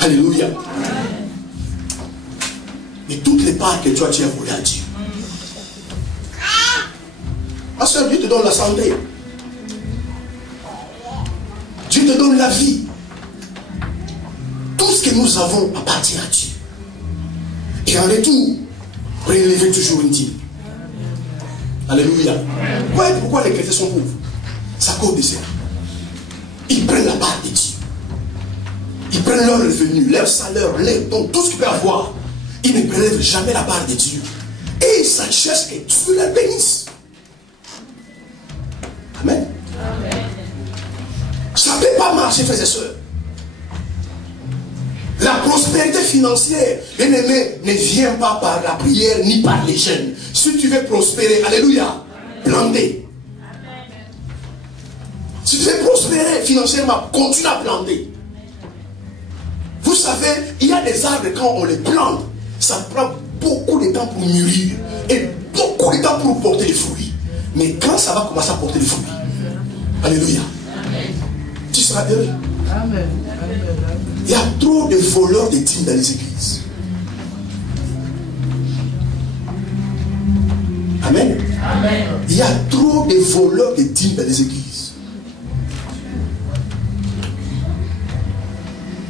Alléluia. Et toutes les parts que toi tu as volées à Dieu. Ma soeur, Dieu te donne la santé. Dieu te donne la vie. Tout ce que nous avons appartient à Dieu. Et en retour, prélevez toujours une dîme. Alléluia. Ouais, pourquoi les chrétiens sont pauvres? C'est à cause de ça. Ils prennent la part de Dieu. Ils prennent leur revenu, leur salaire, leur don, tout ce qu'ils peuvent avoir. Ils ne prélèvent jamais la part de Dieu. Et ils s'achètent que Dieu la bénisse. Amen. Amen. Ça ne peut pas marcher, frères et sœurs. La prospérité financière, bien-aimé, ne vient pas par la prière ni par les jeûnes. Si tu veux prospérer, alléluia, plantez. Si tu veux prospérer financièrement, continue à planter. Vous savez, il y a des arbres, quand on les plante, ça prend beaucoup de temps pour mûrir et beaucoup de temps pour porter des fruits. Mais quand ça va commencer à porter des fruits, alléluia, tu seras heureux. Amen. Il y a trop de voleurs de dîmes dans les églises. Amen. Amen. Il y a trop de voleurs de dîmes dans les églises.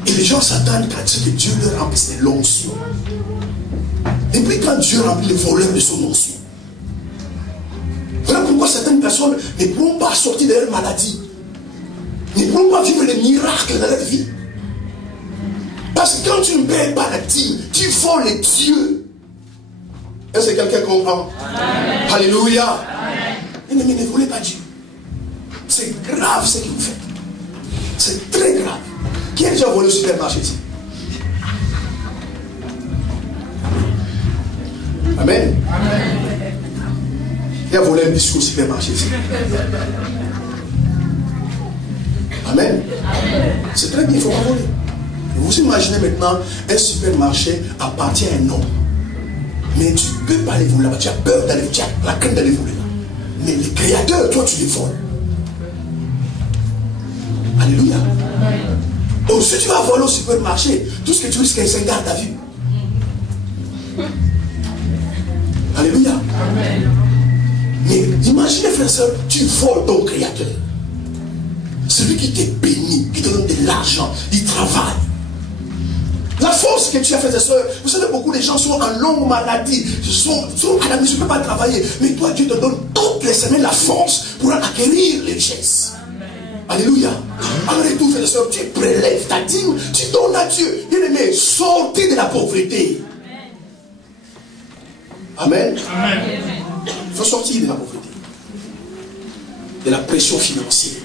Et les gens s'attendent à ce que Dieu leur remplisse de l'onction. Et puis quand Dieu remplit les voleurs de son onction. Voilà pourquoi certaines personnes ne pourront pas sortir de leur maladie. Ne pourront pas vivre les miracles dans leur vie. Parce que quand tu ne payes pas la dîme, tu voles les dieux. Est-ce que quelqu'un comprend? Amen. Alléluia. Mais ne volez pas Dieu. C'est grave ce que vous faites. C'est très grave. Qui a déjà volé au supermarché ici? Amen. Amen. Qui a volé un biscuit au supermarché ici? Amen. C'est très bien, il faut pas voler. Vous imaginez maintenant, un supermarché appartient à un homme. Mais tu ne peux pas aller voler là-bas. Tu as peur d'aller, tu as la crainte d'aller voler là. Mais les créateurs, toi, tu les voles. Alléluia. Donc, si tu vas voler au supermarché, tout ce que tu risques, c'est un garde à vue. Alléluia. Mais imaginez, frère et soeur, tu voles ton créateur. Celui qui te bénit, qui te donne de l'argent, il travaille. La force que tu as, frères et soeurs, vous savez, beaucoup de gens sont en longue maladie, sont à la maison, je ne peux pas travailler. Mais toi, Dieu te donne toutes les semaines la force pour acquérir les richesses. Alléluia. Alors, tout, frères et soeurs, tu prélèves ta dîme, tu donnes à Dieu. Bien-aimé, sortez de la pauvreté. Amen. Il faut sortir de la pauvreté, de la pression financière.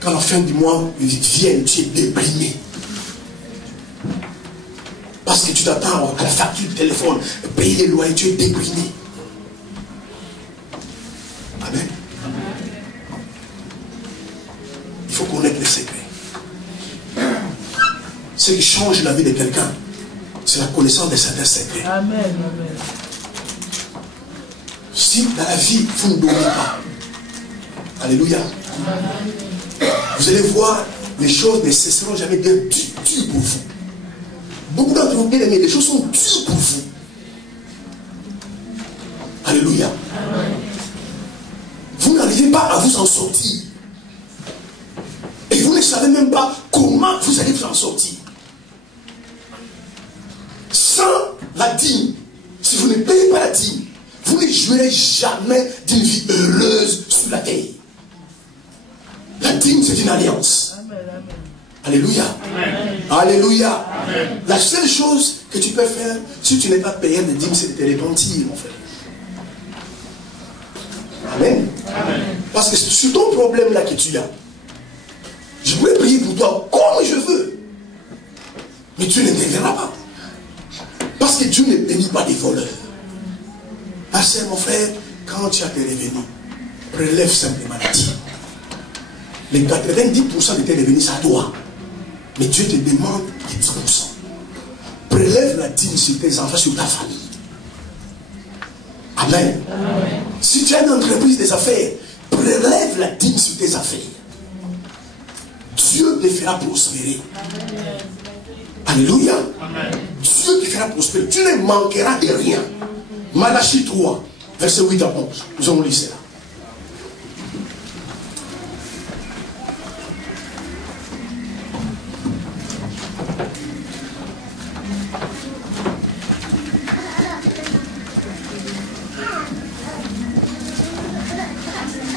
Quand la fin du mois vient, tu es déprimé. Parce que tu t'attends à la facture de téléphone, payer les loyers, tu es déprimé. Amen. Il faut connaître les secrets. Ce qui change la vie de quelqu'un, c'est la connaissance de certains secrets. Amen. Si dans la vie, vous ne dormez pas, alléluia, vous allez voir, les choses ne cesseront jamais d'être dures pour vous. Beaucoup d'entre vous, bien aimés, les choses sont dures pour vous. Alléluia. Vous n'arrivez pas à vous en sortir. Et vous ne savez même pas comment vous allez vous en sortir. Sans la dîme, si vous ne payez pas la dîme, vous ne jouirez jamais d'une vie heureuse sur la terre. La dîme, c'est une alliance. Alléluia. Alléluia. La seule chose que tu peux faire, si tu n'es pas payé de dîme, c'est de te repentir, mon frère. Amen. Parce que c'est ton problème là que tu as. Je pourrais prier pour toi comme je veux. Mais Dieu ne te verra pas. Parce que Dieu ne bénit pas des voleurs. Parce que mon frère, quand tu as tes revenus, prélève simplement la dîme. Les 90% de tes revenus, c'est à toi. Mais Dieu te demande les 10%. Prélève la dîme sur tes enfants, sur ta famille. Amen. Si tu as une entreprise des affaires, prélève la dîme sur tes affaires. Dieu te fera prospérer. Alléluia. Dieu te fera prospérer. Tu ne manqueras de rien. Malachie 3, verset 8 à 11. Nous allons lire cela.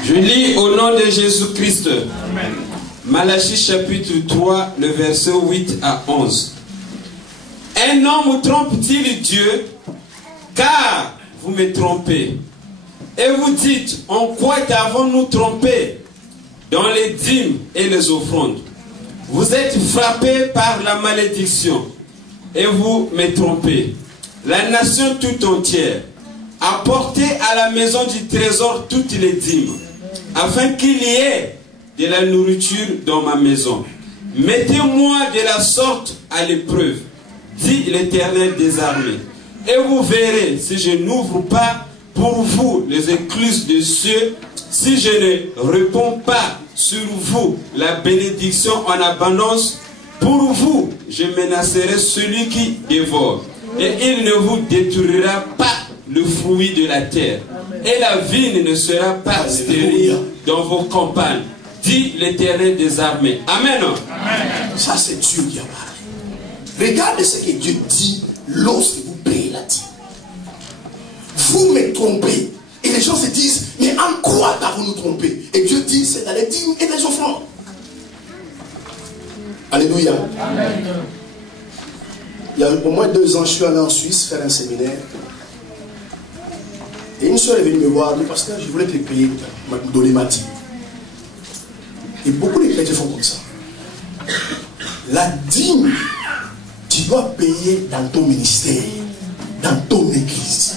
Je lis au nom de Jésus-Christ. Malachie chapitre 3, le verset 8 à 11. Un homme trompe-t-il Dieu? Car vous me trompez. Et vous dites, en quoi t'avons-nous trompé? Dans les dîmes et les offrandes. Vous êtes frappés par la malédiction. Et vous me trompez. La nation tout entière a porté à la maison du trésor toutes les dîmes, afin qu'il y ait de la nourriture dans ma maison. Mettez-moi de la sorte à l'épreuve, dit l'Éternel des armées. Et vous verrez si je n'ouvre pas pour vous les écluses de cieux, si je ne réponds pas sur vous la bénédiction en abondance. Pour vous, je menacerai celui qui dévore, et il ne vous détruira pas le fruit de la terre, et la vigne ne sera pas stérile dans vos campagnes, dit l'Éternel des armées. Amen. Ça, c'est Dieu qui a parlé. Regardez ce que Dieu dit lorsque vous payez la dîme. Vous me trompez. Et les gens se disent, mais en quoi t'avons-nous trompé? Et Dieu dit, c'est dans les dîmes et les offrandes. Alléluia. Amen. Il y a au moins 2 ans, je suis allé en Suisse faire un séminaire. Et une soeur est venue me voir, parce que je voulais te payer, me donner ma dîme. Et beaucoup de chrétiens font comme ça. La dîme, tu dois payer dans ton ministère, dans ton église.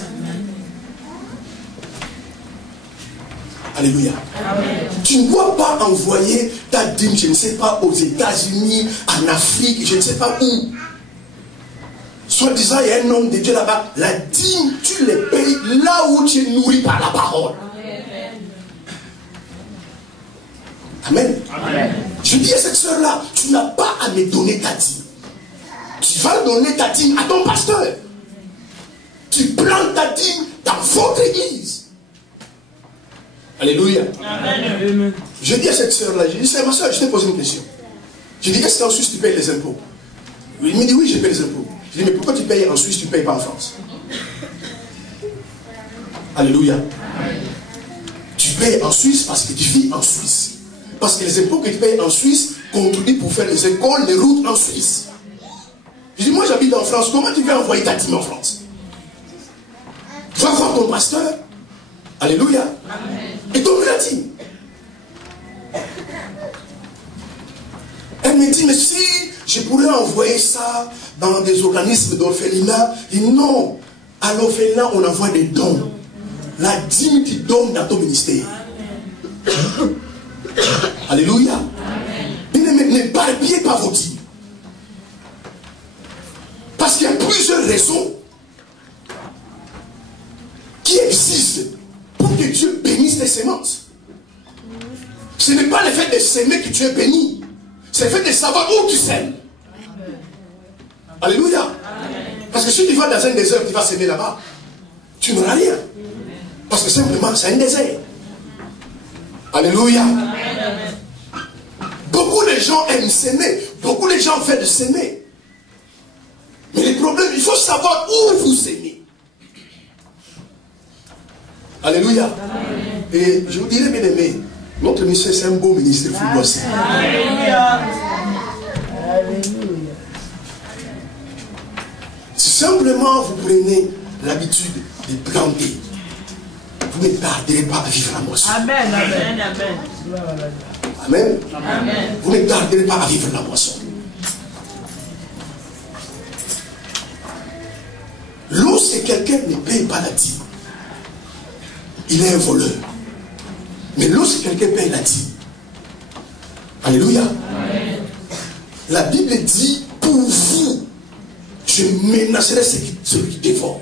Alléluia. Amen. Tu ne dois pas envoyer ta dîme, je ne sais pas, aux États-Unis, en Afrique, je ne sais pas où. Soi-disant, il y a un homme de Dieu là-bas. La dîme, tu les payes là où tu es nourri par la parole. Amen. Amen. Je dis à cette soeur-là, tu n'as pas à me donner ta dîme. Tu vas donner ta dîme à ton pasteur. Tu plantes ta dîme dans votre église. Alléluia. Amen. Je dis à cette soeur-là, je dis, c'est ma soeur, je t'ai posé une question. Je dis, est-ce qu'en Suisse tu payes les impôts? Il me dit, oui, je paye les impôts. Je dis, mais pourquoi tu payes en Suisse, tu ne payes pas en France? Alléluia. Amen. Tu payes en Suisse parce que tu vis en Suisse. Parce que les impôts que tu payes en Suisse contribuent pour faire les écoles, les routes en Suisse. Je dis, moi j'habite en France, comment tu vas envoyer ta dîme en France? Tu vas voir ton pasteur. Alléluia. Amen. Et donne la dîme. Elle me dit, mais si je pourrais envoyer ça dans des organismes d'orphelinat. Je dis, non, à l'orphelinat on envoie des dons. La dîme tu donnes dans ton ministère. Amen. Alléluia. N'éparpillez pas vos dîmes. Parce qu'il y a plusieurs raisons qui existent pour que Dieu bénisse les semences. Ce n'est pas le fait de s'aimer que tu es béni. C'est le fait de savoir où tu sèmes. Alléluia. Amen. Parce que si tu vas dans un désert, tu vas s'aimer là-bas, tu n'auras rien. Parce que simplement, c'est un désert. Alléluia. Amen. Beaucoup de gens aiment s'aimer. Beaucoup de gens veulent s'aimer. Mais le problème, il faut savoir où vous s'aimez. Alléluia. Amen. Et je vous dirais, bien aimé, notre ministère, c'est un beau ministère. Alléluia. Alléluia. Si simplement vous prenez l'habitude de planter, vous ne tarderez pas à vivre la moisson. Amen. Amen. Amen. Amen. Amen. Vous ne tarderez pas à vivre la moisson. Lorsque quelqu'un ne paye pas la dîme, il est un voleur. Mais lorsque quelqu'un paye la dîme, alléluia, amen. La Bible dit, pour vous, je menacerai celui qui dévore.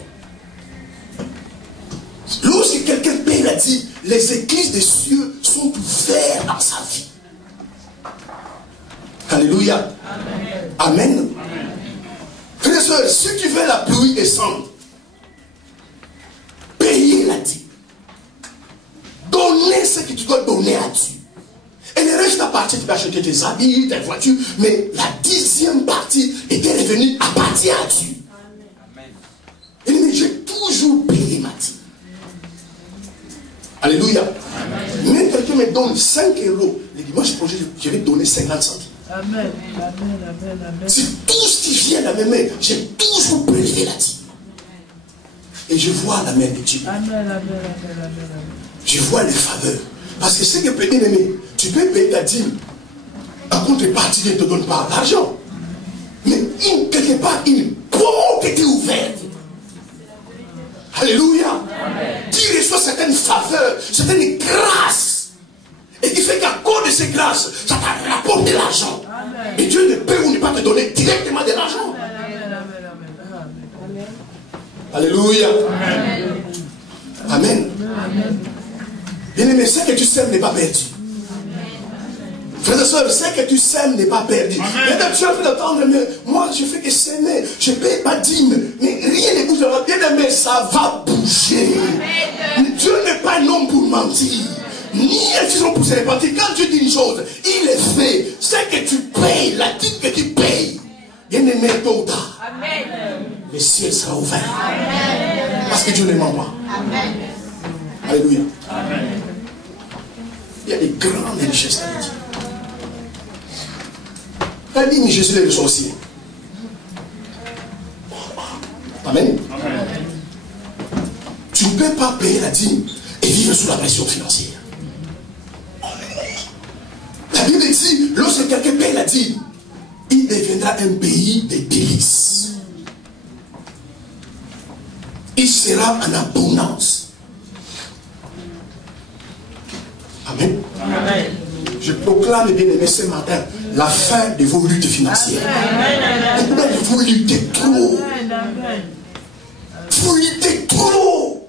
Lorsque quelqu'un paye la dîme, les églises des cieux sont ouvertes dans sa vie. Alléluia. Amen. Amen. Frères et sœurs, si tu veux la pluie descendre, payez la dîme. Donnez ce que tu dois donner à Dieu. Et le reste à partir, tu peux acheter tes habits, tes voitures, mais la 10e partie était revenue à partir à Dieu. Amen. Et mais j'ai toujours payé ma dîme. Alléluia. Amen. Même quelqu'un me donne 5 euros, il dit, moi je vais donner 50 centimes. Amen. Amen. Amen. Amen. C'est tout ce qui vient de la main. J'ai toujours prélevé la dîme. Et je vois la main de Dieu. Amen. Amen. Amen. Amen. Je vois les faveurs. Parce que ce que peut aimer, tu peux payer ta dîme. En contrepartie, il ne te donne pas l'argent. Mais quelque part, une porte était ouverte. Alléluia. Amen. Tu reçois certaines faveurs, certaines grâces. Et qui fait qu'à cause de ces grâces, ça t'a rapporté de l'argent. Et Dieu ne peut ou ne pas te donner directement de l'argent. Alléluia. Amen. Amen. Amen. Bien aimé, ce que tu sèmes n'est pas perdu. Frères et sœurs, ce que tu sèmes n'est pas perdu. Peut-être tu as fait l'entendre, mais moi je fais que s'aimer, je paye ma dîme, mais rien ne bougera. Bien aimé, ça va bouger. Dieu n'est pas un homme pour mentir, ni un homme pour se repentir. Quand tu dis une chose, il est fait. Ce que tu payes, la dîme que tu payes, bien aimé, tôt ou tard, le ciel sera ouvert. Amen. Parce que Dieu ne ment pas. Amen. Alléluia. Amen. Il y a des grandes richesses dans la dîme. La dîme, Jésus est le sorcier. Amen. Amen. Tu ne peux pas payer la dîme et vivre sous la pression financière. La Bible dit, lorsque quelqu'un paye la dîme, il deviendra un pays de délices. Il sera en abondance. Amen. Amen. Je proclame, bien aimé, ce matin, la fin de vos luttes financières. Beaucoup de vos luttes trop. Vous luttez trop.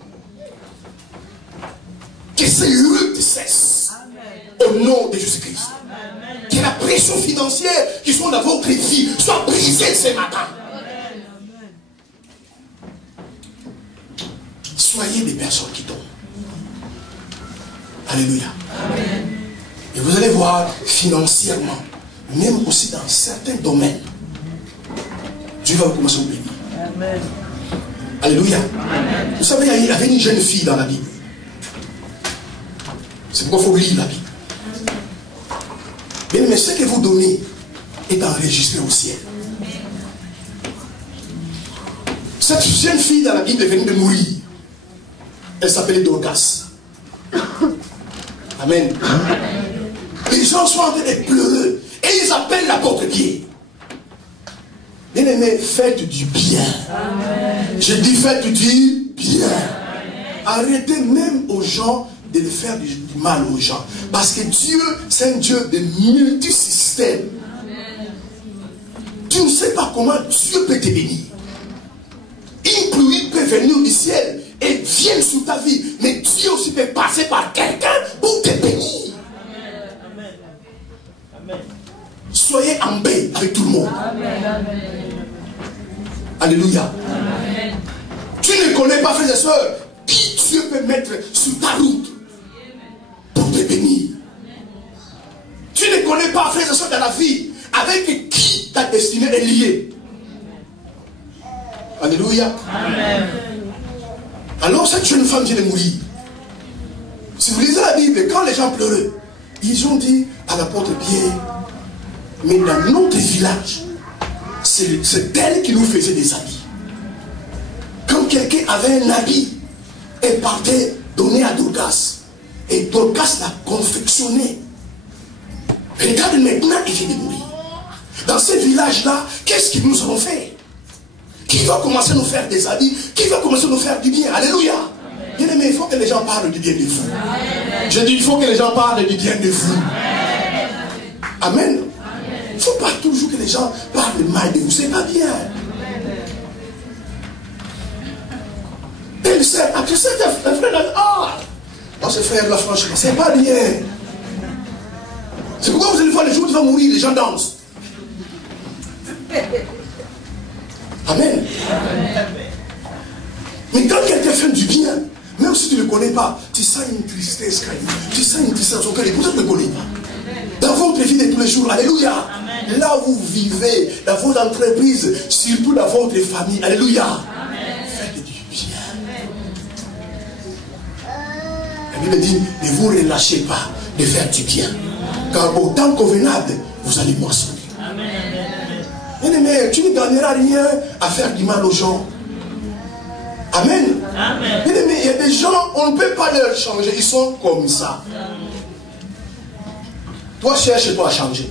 Que ces luttes cessent. Au nom de Jésus-Christ. Que la pression financière qui sont dans votre vie soit brisée ce matin. Soyez des personnes qui tombent. Alléluia. Amen. Et vous allez voir financièrement, même aussi dans certains domaines, Dieu va commencer à vous bénir. Amen. Alléluia. Amen. Vous savez, il y avait une jeune fille dans la Bible. C'est pourquoi il faut lire la Bible. Mais ce que vous donnez est enregistré au ciel. Cette jeune fille dans la Bible est venue de mourir. Elle s'appelait Dorcas. Amen. Les gens sont en train de pleurer. Et ils appellent l'apôtre Pierre. Bien aimé, faites du bien. Amen. Je dis faites du bien. Amen. Arrêtez même aux gens de faire du mal aux gens. Parce que Dieu, c'est un Dieu de multisystèmes. Tu ne sais pas comment Dieu peut te bénir. Une pluie peut venir du ciel et vienne sous ta vie. Mais Dieu aussi peut passer par quelqu'un pour te bénir. Amen. Amen. Soyez en paix avec tout le monde. Amen. Alléluia. Amen. Tu ne connais pas, frères et sœurs, qui Dieu peut mettre sur ta route pour te bénir. Tu ne connais pas, frères et sœurs, dans la vie, avec qui ta destinée est liée. Alléluia. Amen. Alors cette jeune femme vient de mourir. Si vous lisez la Bible, quand les gens pleuraient, ils ont dit à l'apôtre Pierre, mais dans notre village, c'est elle qui nous faisait des habits. Quand quelqu'un avait un habit, elle partait donner à Dorcas. Et Dorcas l'a confectionné. Regarde maintenant, il vient de mourir. Dans ce village-là, qu'est-ce qu'ils nous ont fait? Qui va commencer à nous faire des habits? Qui va commencer à nous faire du bien? Alléluia. Bien aimé, il faut que les gens parlent du bien de vous. Amen. Je dis, il faut que les gens parlent du bien de vous. Amen. Il ne faut pas toujours que les gens parlent mal de vous. C'est pas bien. Et c'est après ça, un frère a dit, ce frère là, franchement, c'est pas bien. C'est pourquoi vous allez voir les jours où tu vas mourir, les gens dansent. Amen. Mais quand quelqu'un fait du bien, même si tu ne le connais pas, tu sens une tristesse, tu sens une tristesse au cœur, et pourtant tu ne le connais pas. Dans votre vie de tous les jours, alléluia. Amen. Là où vous vivez, dans vos entreprises, surtout dans votre famille, alléluia. Amen. Faites du bien. La Bible dit, ne vous relâchez pas de faire du bien. Car au temps convenable, vous allez moissonner. Bien-aimé, tu ne gagneras rien à faire du mal aux gens. Amen. Amen. Bien-aimé, il y a des gens, on ne peut pas leur changer. Ils sont comme ça. Toi, cherche-toi à changer.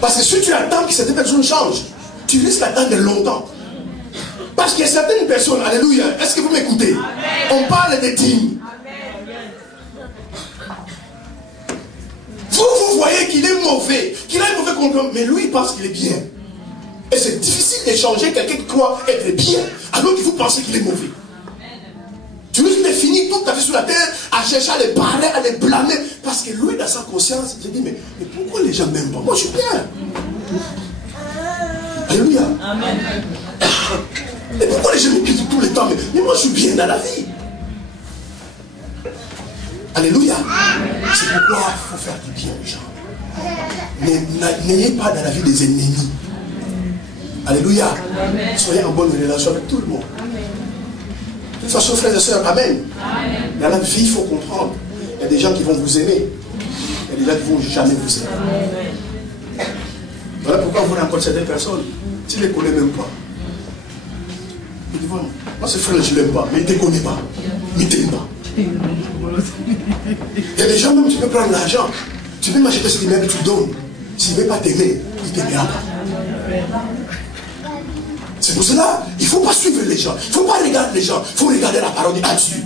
Parce que si tu attends que cette personne change, tu risques d'attendre longtemps. Parce qu'il y a certaines personnes, alléluia, est-ce que vous m'écoutez? On parle des dîmes. Vous voyez qu'il est mauvais, qu'il a un mauvais comportement, mais lui il pense qu'il est bien. Et c'est difficile d'échanger quelqu'un qui croit être bien, alors que vous pensez qu'il est mauvais. Tu risques de finir toute ta vie sur la terre à chercher à les parler, à les blâmer, parce que lui dans sa conscience, il se dit, mais pourquoi les gens m'aiment pas? Moi je suis bien. Alléluia. Amen. Et pourquoi les gens me quittent tout le temps? Mais moi je suis bien dans la vie. Alléluia. C'est pourquoi il faut faire du bien aux gens. N'ayez pas dans la vie des ennemis. Alléluia. Amen. Soyez en bonne relation avec tout le monde. Amen. De toute façon, frères et sœurs, amen. Amen. Dans la vie, il faut comprendre. Il y a des gens qui vont vous aimer. Il y a des gens qui ne vont jamais vous aimer. Amen. Voilà pourquoi vous rencontrez des personnes. Tu ne les connais même pas. Ils disent, moi ce frère, je ne l'aime pas, mais il ne te connaît pas. Il ne t'aime pas. Il y a des gens, même tu peux prendre l'argent, tu peux m'acheter ce qu'il aime, tu donnes. S'il ne veut pas t'aimer, il ne t'aimera pas. C'est pour cela, il ne faut pas suivre les gens, il ne faut pas regarder les gens, il faut regarder la parole de Dieu.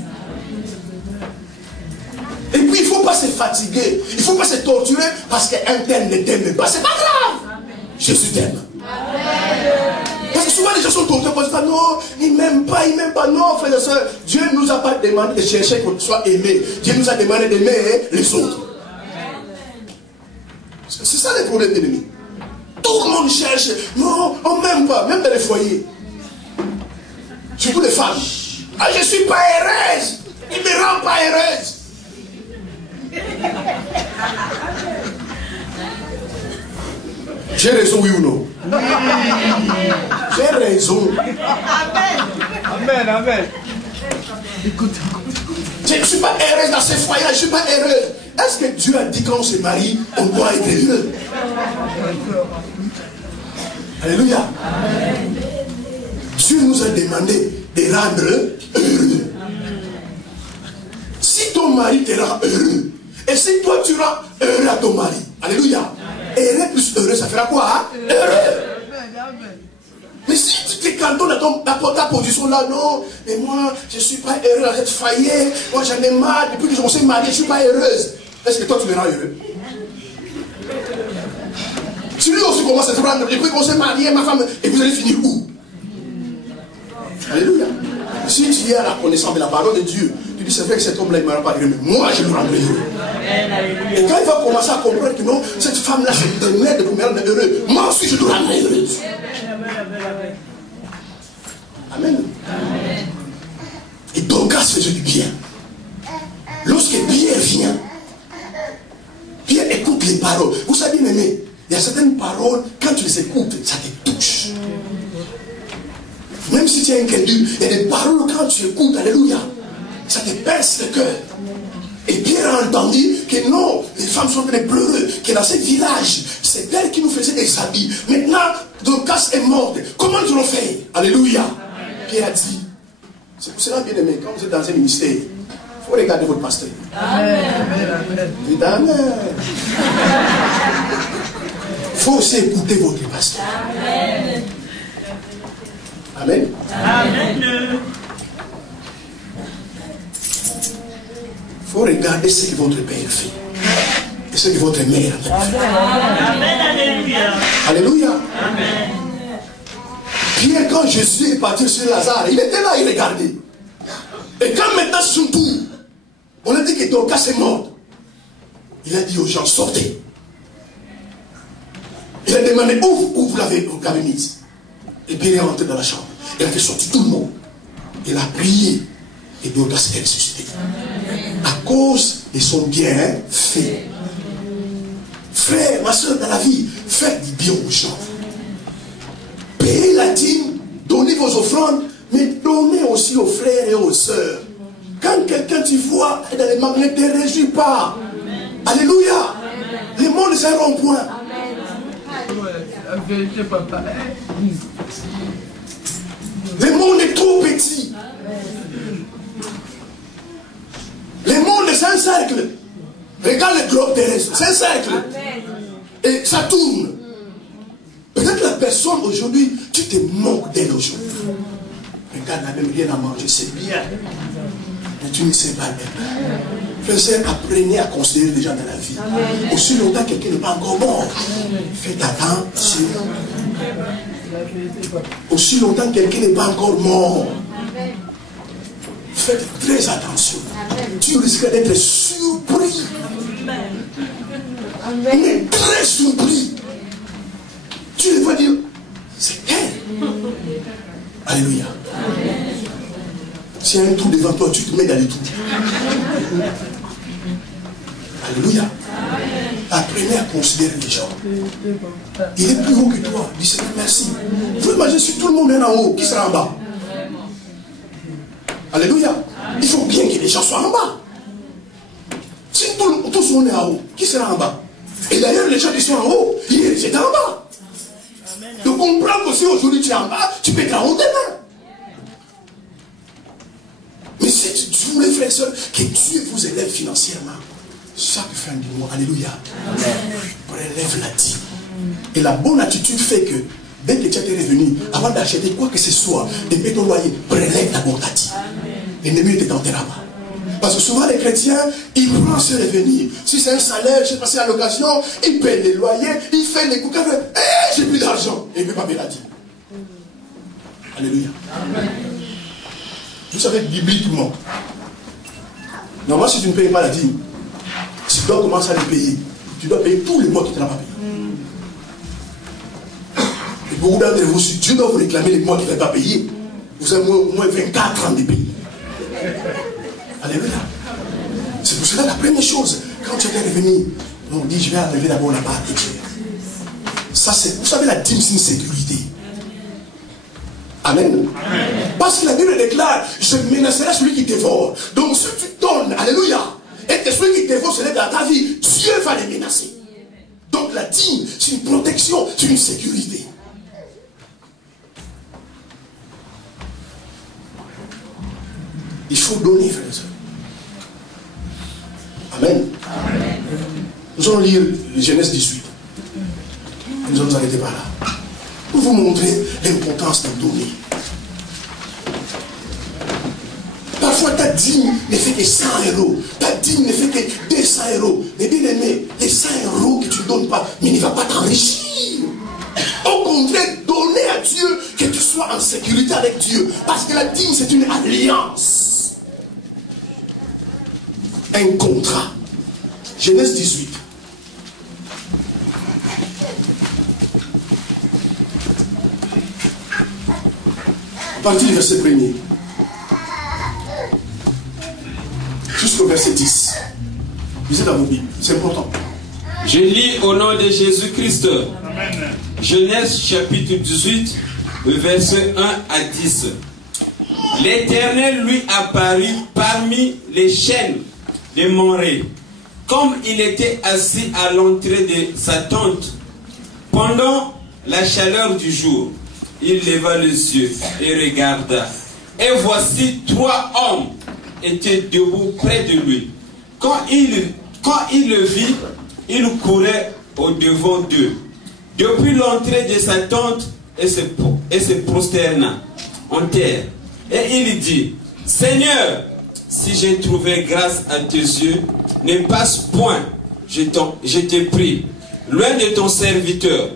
Et puis il ne faut pas se fatiguer, il ne faut pas se torturer parce qu'un tel ne t'aime pas. C'est pas grave. Jésus t'aime. Parce que souvent les gens sont tombés comme ça, non, il m'aime pas, non, frères et sœurs. Dieu ne nous a pas demandé de chercher qu'on soit aimé. Dieu nous a demandé d'aimer les autres. C'est ça le problème de l'ennemi. Tout le monde cherche, non, on m'aime pas, même dans les foyers. Surtout les femmes. Ah, je suis pas heureuse, il me rend pas heureuse. J'ai raison, oui ou non? J'ai raison. Amen, amen. Je ne suis pas heureuse dans ces foyers, je ne suis pas heureuse. Est-ce que Dieu a dit quand on se marie, on doit être heureux? Alléluia. Dieu nous a demandé de rendre heureux. Si ton mari te rend heureux, et si toi tu rends heureux à ton mari, alléluia, heureux plus heureux, ça fera quoi? Hein? Heureux. Mais si tu te cantonnes dans ta position là, non, mais moi, je ne suis pas heureux dans cette foyer, moi j'en ai marre, depuis que je me suis mariée, je ne suis pas heureuse. Est-ce que toi tu me rends heureux? Si lui aussi commence à se prendre, depuis qu'on s'est marié, ma femme, et vous allez finir où? Alléluia. Si tu es à la connaissance de la parole de Dieu, tu dis c'est vrai que cet homme-là, il ne me rend pas heureux, mais moi je le rendrai heureux. Et quand il va commencer à comprendre que non, cette femme-là, c'est une merde pour me rendre heureux, moi aussi je le rendrai heureuse. Amen. Et Dorcas faisait du bien. Lorsque Pierre vient, Pierre écoute les paroles. Vous savez, bien aimé, il y a certaines paroles, quand tu les écoutes, ça te touche. Même si tu es un cœur dur, il y a des paroles quand tu écoutes, alléluia, ça te perce le cœur. Et Pierre a entendu que non, les femmes sont en train de pleurer, que dans ce village, c'est elle qui nous faisait des habits. Maintenant, Dorcas est morte. Comment nous allons faire? Alléluia. Pierre a dit, c'est pour cela, bien aimé, quand vous êtes dans un ministère, il faut regarder votre pasteur. Amen. Dites amen. Il faut aussi écouter votre pasteur. Amen. Amen. Amen. Il faut regarder ce que votre père fait. Et ce que votre mère fait. Amen. Alléluia. Alléluia. Amen. Pierre, quand Jésus est parti sur Lazare, il était là, il regardait. Et quand maintenant, son tour, on a dit que Dorcas est mort, il a dit aux gens, sortez. Il a demandé où vous l'avez mise. Et Pierre est rentré dans la chambre. Il a fait sortir tout le monde. Il a prié. Et Dorcas est ressuscité. À cause de son bienfait. Frère, ma soeur, dans la vie, faites du bien aux gens. Payez la dîme, donnez vos offrandes, mais donnez aussi aux frères et aux sœurs. Quand quelqu'un tu vois dans les magasins, ne te réjouis pas. Amen. Alléluia. Amen. Le monde c'est un rond-point. Le monde est trop petit. Le monde c'est un cercle. Regarde le globe terrestre, c'est un cercle. Et ça tourne. Peut-être la personne aujourd'hui, tu te moques d'elle aujourd'hui. Regarde, elle n'a même rien à manger, c'est bien. Mais tu ne sais pas même. Frère, apprenez à considérer les gens dans la vie. Amen. Aussi longtemps que quelqu'un n'est pas encore mort, faites attention. Aussi longtemps que quelqu'un n'est pas encore mort, faites très attention. Tu risques d'être surpris. Mais très surpris. Tu ne vas dire, c'est elle. Alléluia. S'il y a un trou devant toi, tu te mets dans les trous. Alléluia. Apprenez à considérer les gens. Il est plus haut que toi. Dis Seigneur, merci. Il faut imaginer si tout le monde est en haut, qui sera en bas? Alléluia. Il faut bien que les gens soient en bas. Si tous on est en haut, qui sera en bas? Et d'ailleurs, les gens qui sont en haut, ils étaient en bas. Donc comprends que si aujourd'hui tu es en bas, tu peux être en haut demain. Mais si tu voulais, frère et soeur, que Dieu vous élève financièrement, chaque fin du mois, alléluia, prélève la dîme. Et la bonne attitude fait que dès que tu as tes revenus, avant d'acheter quoi que ce soit, de payer ton loyer, prélève d'abord ta dîme. L'ennemi ne te tentera pas. Parce que souvent les chrétiens, ils prennent ses revenus. Si c'est un salaire, je sais pas si c'est à l'occasion, ils payent les loyers, ils font les coups. J'ai plus d'argent. Et il ne peut pas payer la dîme. Alléluia. Vous savez, bibliquement, normalement, si tu ne payes pas la dîme, tu dois commencer à les payer. Tu dois payer tous les mois que tu n'as pas payé. Et beaucoup d'entre vous, si Dieu doit vous réclamer les mois que tu n'as pas payé, vous avez au moins 24 ans de payer. Alléluia. C'est pour cela la première chose, quand tu viens revenir, on dit je vais enlever d'abord la part de Dieu. Ça, c'est, vous savez, la dîme, c'est une sécurité. Amen. Amen. Parce que la Bible déclare, je menacerai celui qui dévore. Donc si tu donnes, alléluia, et que celui qui dévore se lève dans ta vie, Dieu va les menacer. Donc la dîme, c'est une protection, c'est une sécurité. Il faut donner, frères et sœurs. Amen. Amen. Nous allons lire Genèse 18. Nous allons nous arrêter par là. Pour vous montrer l'importance de donner. Parfois ta dîme ne fait que 100 €. Ta dîme ne fait que 200 €. Mais bien aimé, les 100 € que tu ne donnes pas, mais il ne va pas t'enrichir. Au contraire, donner à Dieu, que tu sois en sécurité avec Dieu. Parce que la dîme, c'est une alliance. Un contrat. Genèse 18. À partir du verset 1er jusqu'au verset 10. Lisez dans vos Bibles, c'est important. Je lis au nom de Jésus-Christ. Genèse chapitre 18, verset 1 à 10. L'Éternel lui apparut parmi les chênes de Mamré, comme il était assis à l'entrée de sa tente. Pendant la chaleur du jour, il leva les yeux et regarda. Et voici 3 hommes étaient debout près de lui. Quand il le vit, il courait au-devant d'eux, depuis l'entrée de sa tente, et se prosterna en terre. Et il dit, Seigneur, si j'ai trouvé grâce à tes yeux, ne passe point, je te prie, loin de ton serviteur.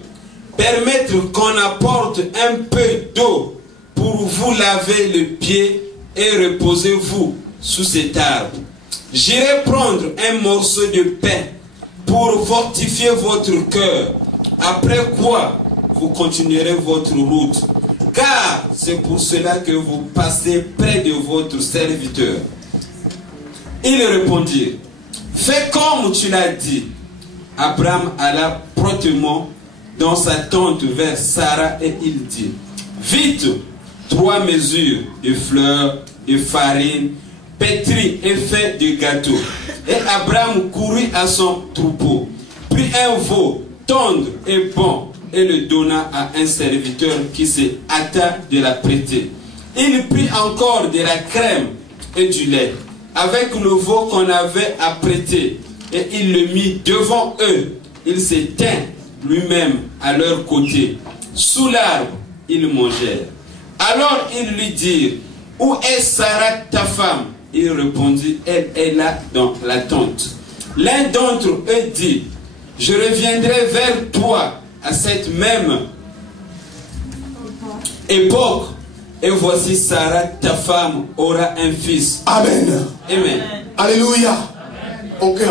Permettre qu'on apporte un peu d'eau pour vous laver le pied et reposez-vous sous cet arbre. J'irai prendre un morceau de pain pour fortifier votre cœur, après quoi vous continuerez votre route, car c'est pour cela que vous passez près de votre serviteur. Ils répondirent, fais comme tu l'as dit. Abraham alla promptement dans sa tente vers Sarah et il dit, vite, 3 mesures de fleurs, de farine, pétrie et fait de gâteaux. Et Abraham courut à son troupeau, prit un veau tendre et bon, et le donna à un serviteur qui se hâta de la prêter. Il prit encore de la crème et du lait, avec le veau qu'on avait à prêter, et il le mit devant eux. Il se tint lui-même à leur côté. Sous l'arbre, ils mangèrent. Alors ils lui dirent, où est Sarah ta femme? Il répondit, elle est là dans la tente. L'un d'entre eux dit, je reviendrai vers toi à cette même époque, et voici Sarah ta femme aura un fils. Amen. Amen. Alléluia. On peut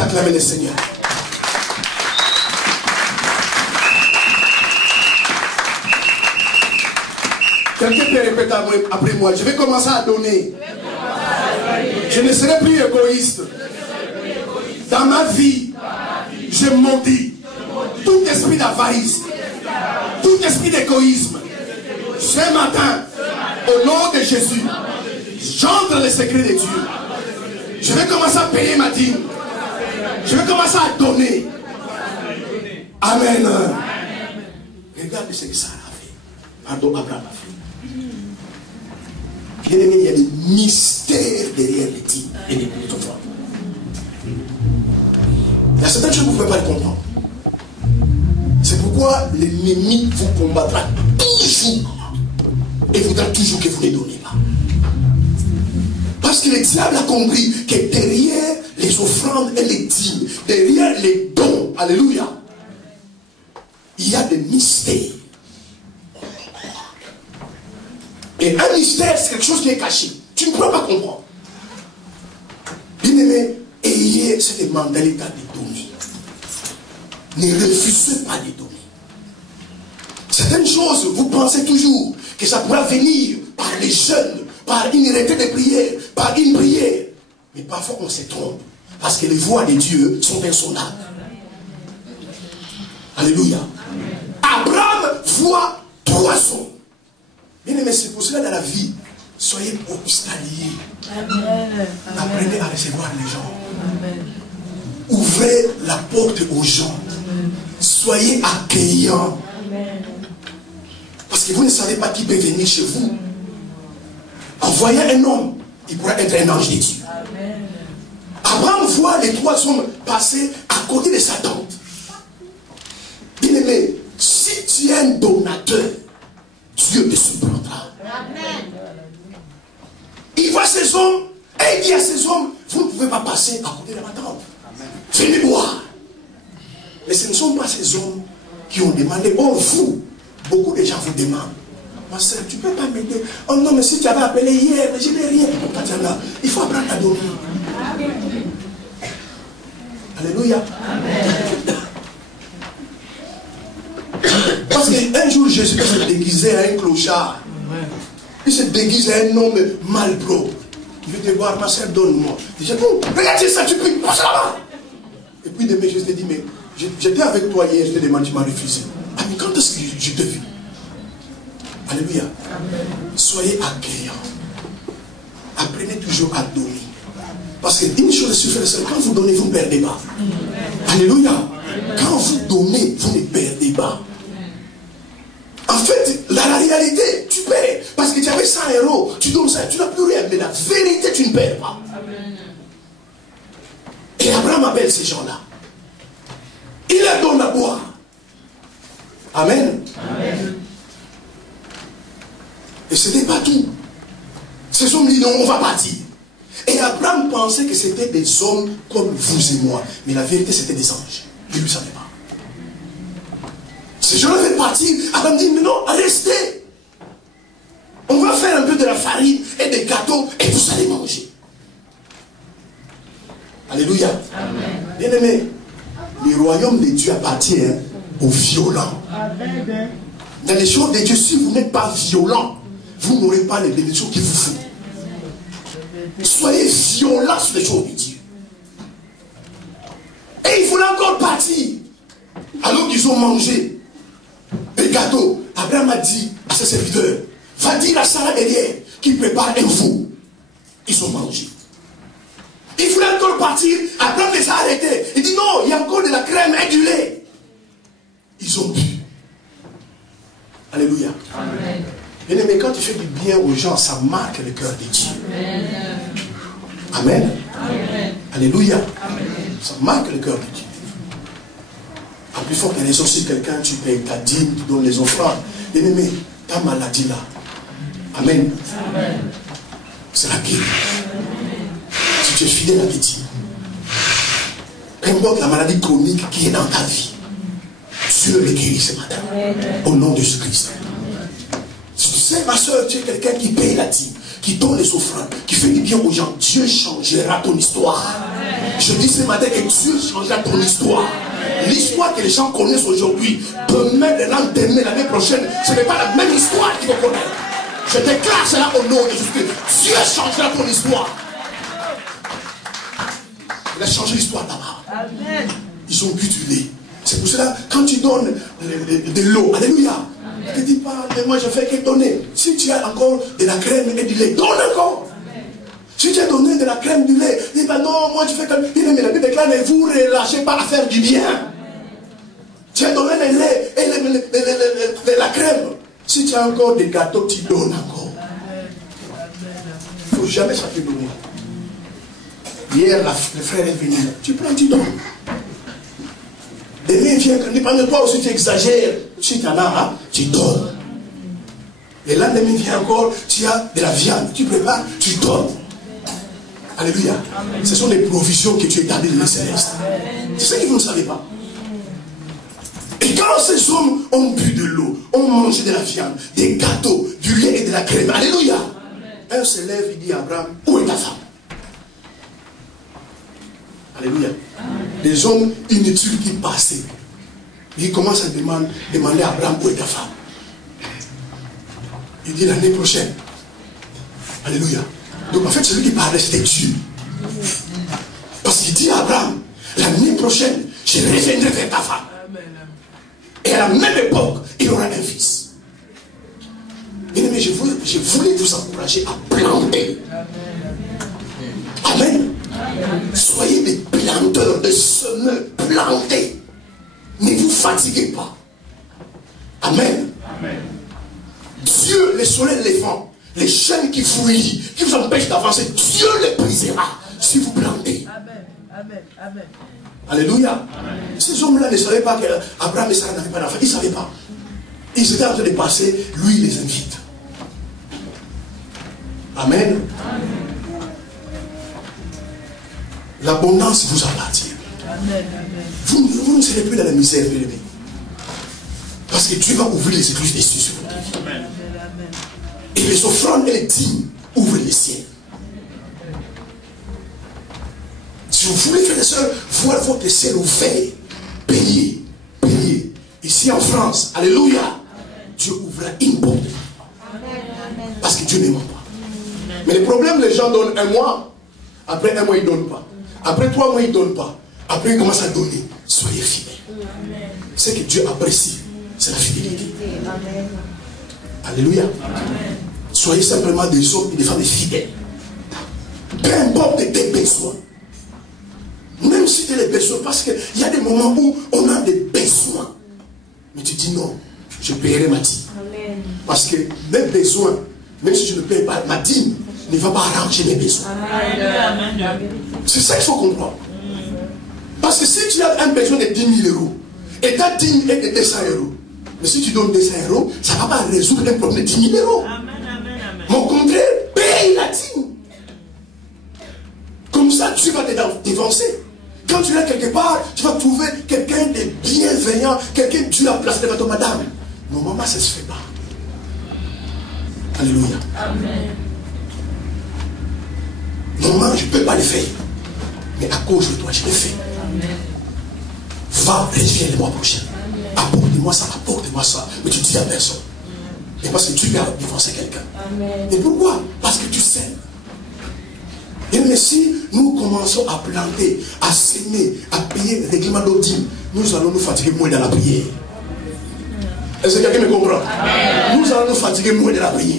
acclamer le Seigneur. Quelqu'un peut répéter après moi, je vais commencer à donner. Je ne serai plus égoïste. Dans ma vie, je maudis tout esprit d'avarice, tout esprit d'égoïsme. Ce matin, au nom de Jésus, j'entre les secrets de Dieu. Je vais commencer à payer ma dîme. Je vais commencer à donner. Amen. Regarde ce que Sarah a fait. Pardon, Abraham a fait. Bien aimé, il y a des mystères derrière les dîmes et les cultes de foi. Il y a certaines choses que vous ne pouvez pas comprendre. C'est pourquoi l'ennemi vous combattra toujours et voudra toujours que vous ne donnez pas. Parce que le diable a compris que derrière les offrandes et les dîmes, derrière les dons, alléluia, il y a des mystères. Et un mystère, c'est quelque chose qui est caché. Tu ne peux pas comprendre. Bien-aimé, ayez cette mentalité de donner. Ne refusez pas de donner. Certaines choses, vous pensez toujours que ça pourra venir par les jeunes, par une retraite de prière, par une prière. Mais parfois on se trompe. Parce que les voies de Dieu sont insondables. Alléluia. Abraham voit 3 hommes. Bien aimé, c'est pour cela dans la vie, soyez hospitaliers. Apprenez à recevoir les gens. Amen. Ouvrez la porte aux gens. Amen. Soyez accueillants. Amen. Parce que vous ne savez pas qui peut venir chez vous. En voyant un homme, il pourrait être un ange de Dieu. Amen. Abraham voit les 3 hommes passer à côté de sa tente. Bien aimé, si tu es un donateur, Dieu te surprendra. Amen. Il voit ces hommes et il dit à ces hommes, vous ne pouvez pas passer à côté de ma tente. Venez boire. Mais ce ne sont pas ces hommes qui ont demandé. Oh, vous, beaucoup de gens vous demandent. Ma soeur, tu ne peux pas m'aider. Oh non, mais si tu avais appelé hier, mais je n'ai rien. Tatiana, il faut apprendre à donner. Alléluia. Amen. Parce qu'un jour, Jésus se déguisait à un clochard. Il se déguisait à un homme malpropre. Il veut te voir, ma soeur, donne-moi. Il dit, oh, regarde ça, tu peux, passe là-bas. Et puis demain, Jésus te dit, mais j'étais avec toi hier, je te demande, tu m'as refusé. Ah, mais quand est-ce que je te vis? Alléluia. Amen. Soyez accueillants. Apprenez toujours à donner. Parce qu'une chose est sûre, quand vous donnez, vous ne perdez pas. Alléluia. Quand vous donnez, vous ne perdez pas. En fait, la réalité, tu perds. Parce que tu avais 100 €, tu donnes ça, tu n'as plus rien. Mais la vérité, tu ne perds pas. Et Abraham appelle ces gens-là. Il leur donne à boire. Amen. Amen. Et ce n'était pas tout. Ces hommes disent non, on va partir. Et Abraham pensait que c'était des hommes comme vous et moi. Mais la vérité, c'était des anges. Il ne le savait pas. Ces gens-là veulent partir. Abraham dit, mais non, restez. On va faire un peu de la farine et des gâteaux et vous allez manger. Alléluia. Amen. Bien aimé, le royaume de Dieu appartient aux violents. Amen. Dans les choses de Dieu, si vous n'êtes pas violent, vous n'aurez pas les bénédictions qu'il vous faut. Soyez violents sur les choses de Dieu. Et il voulait encore partir. Alors qu'ils ont mangé les gâteaux, Abraham a dit à ses serviteurs, va dire à Sarah derrière qu'il prépare un veau. Ils ont mangé. Il voulait encore partir, Abraham les a arrêtés. Il dit non, il y a encore de la crème et du lait. Ils ont bu. Alléluia. Amen. Bien aimé, quand tu fais du bien aux gens, ça marque le cœur de Dieu. Amen. Amen. Amen. Alléluia. Amen. Ça marque le cœur de Dieu. En plus forte raison, si quelqu'un, tu payes ta dîme, tu donnes les offrandes. Bien aimé, ta maladie là. Amen. Amen. C'est la guérison. Si tu es fidèle à Dieu, peu importe la maladie chronique qui est dans ta vie, Dieu le guérit ce matin. Au nom de Jésus-Christ. Si tu sais, ma soeur, tu es quelqu'un qui paye la dîme, qui donne les offrandes, qui fait du bien aux gens, Dieu changera ton histoire. Je dis ce matin que Dieu changera ton histoire. L'histoire que les gens connaissent aujourd'hui, demain, le lendemain, l'année prochaine, ce n'est pas la même histoire qu'ils vont connaître. Je déclare cela au nom de Jésus-Christ. Dieu changera ton histoire. Il a changé l'histoire d'Abraham. Ils ont bu du lait. C'est pour cela, quand tu donnes de l'eau, alléluia, ne te dis pas, mais moi je fais que donner. Si tu as encore de la crème et du lait, donne encore. Si tu as donné de la crème, du lait, dis pas non, moi je fais comme. Mais la Bible déclare, ne vous relâchez pas à faire du bien. Tu as donné le lait et la crème. Si tu as encore des gâteaux, tu donnes encore. Il ne faut jamais ça te donner. Hier, le frère est venu. Tu prends, tu donnes. Demain, il vient, quand il toi aussi, tu exagères. Si tu en as, tu donnes. Le lendemain, il vient encore, tu as de la viande. Tu prépares, tu donnes. Alléluia. Amen. Ce sont des provisions que tu établis dans les célestes. C'est ce que vous ne savez pas. Et quand ces hommes ont bu de l'eau, ont mangé de la viande, des gâteaux, du lait et de la crème. Alléluia. Un se lève, il dit à Abraham, où est ta femme? Alléluia. Des hommes inutiles qui passaient. Il commence à demander à Abraham, où est ta femme? Il dit l'année prochaine. Alléluia. Donc en fait, celui qui parlait, c'était Dieu. Parce qu'il dit à Abraham, l'année prochaine, je reviendrai vers ta femme. Et à la même époque, il aura un fils. Bien-aimés, je voulais vous encourager à planter. Amen. Soyez des planteurs, des semeurs, plantez. Ne vous fatiguez pas. Amen. Dieu, les soleils levant, les chaînes qui fouillent, qui vous empêchent d'avancer, Dieu les brisera si vous plantez. Amen. Alléluia. Ces hommes-là ne savaient pas qu'Abraham et Sarah n'avaient pas d'enfant. Ils ne savaient pas. Ils étaient en train de passer, lui il les invite. Amen. L'abondance vous appartient. Vous ne serez plus dans la misère, bien aimés. Parce que Dieu va ouvrir les écluses des cieux sur votre vie. Et les offrandes et les dîmes ouvrent les ciels. Si vous voulez, frères et sœurs, voir votre ciel ouvert, payez. Ici en France, alléluia, Dieu ouvrira une porte. Parce que Dieu ne ment pas. Mais le problème, les gens donnent un mois, après un mois, ils ne donnent pas. Après 3 mois, ils ne donnent pas. Après, ils commencent à donner. Soyez fidèles. Ce que Dieu apprécie, c'est la fidélité. Alléluia. Soyez simplement des hommes et des femmes fidèles. Peu importe tes besoins. Même si tu as des besoins, parce qu'il y a des moments où on a des besoins. Mais tu dis non, je paierai ma dîme. Parce que mes besoins, même si je ne paye pas ma dîme, ne va pas arranger mes besoins. C'est ça qu'il faut comprendre. Parce que si tu as un besoin de 10 000 euros, et ta dîme est de 200 euros, mais si tu donnes 200 euros, ça ne va pas résoudre un problème de 10 000 euros. Mais au contraire, paye la dîme. Comme ça, tu vas t'avancer. Quand tu es quelque part, tu vas trouver quelqu'un de bienveillant, quelqu'un que Dieu a placé devant toi, madame. Normalement, ça ne se fait pas. Alléluia. Amen. Normalement, je ne peux pas le faire. Mais à cause de toi, je le fais. Amen. Va, reviens le mois prochain. Apporte-moi ça, apporte-moi ça. Mais tu dis à personne. Et parce que tu peux défoncer quelqu'un. Et pourquoi? Parce que tu sais. Et mais si nous commençons à planter, à s'aimer, à payer le règlement d'Odine, nous allons nous fatiguer moins dans la prière. Est-ce que quelqu'un me comprend? Amen. Nous allons nous fatiguer moins de la prière.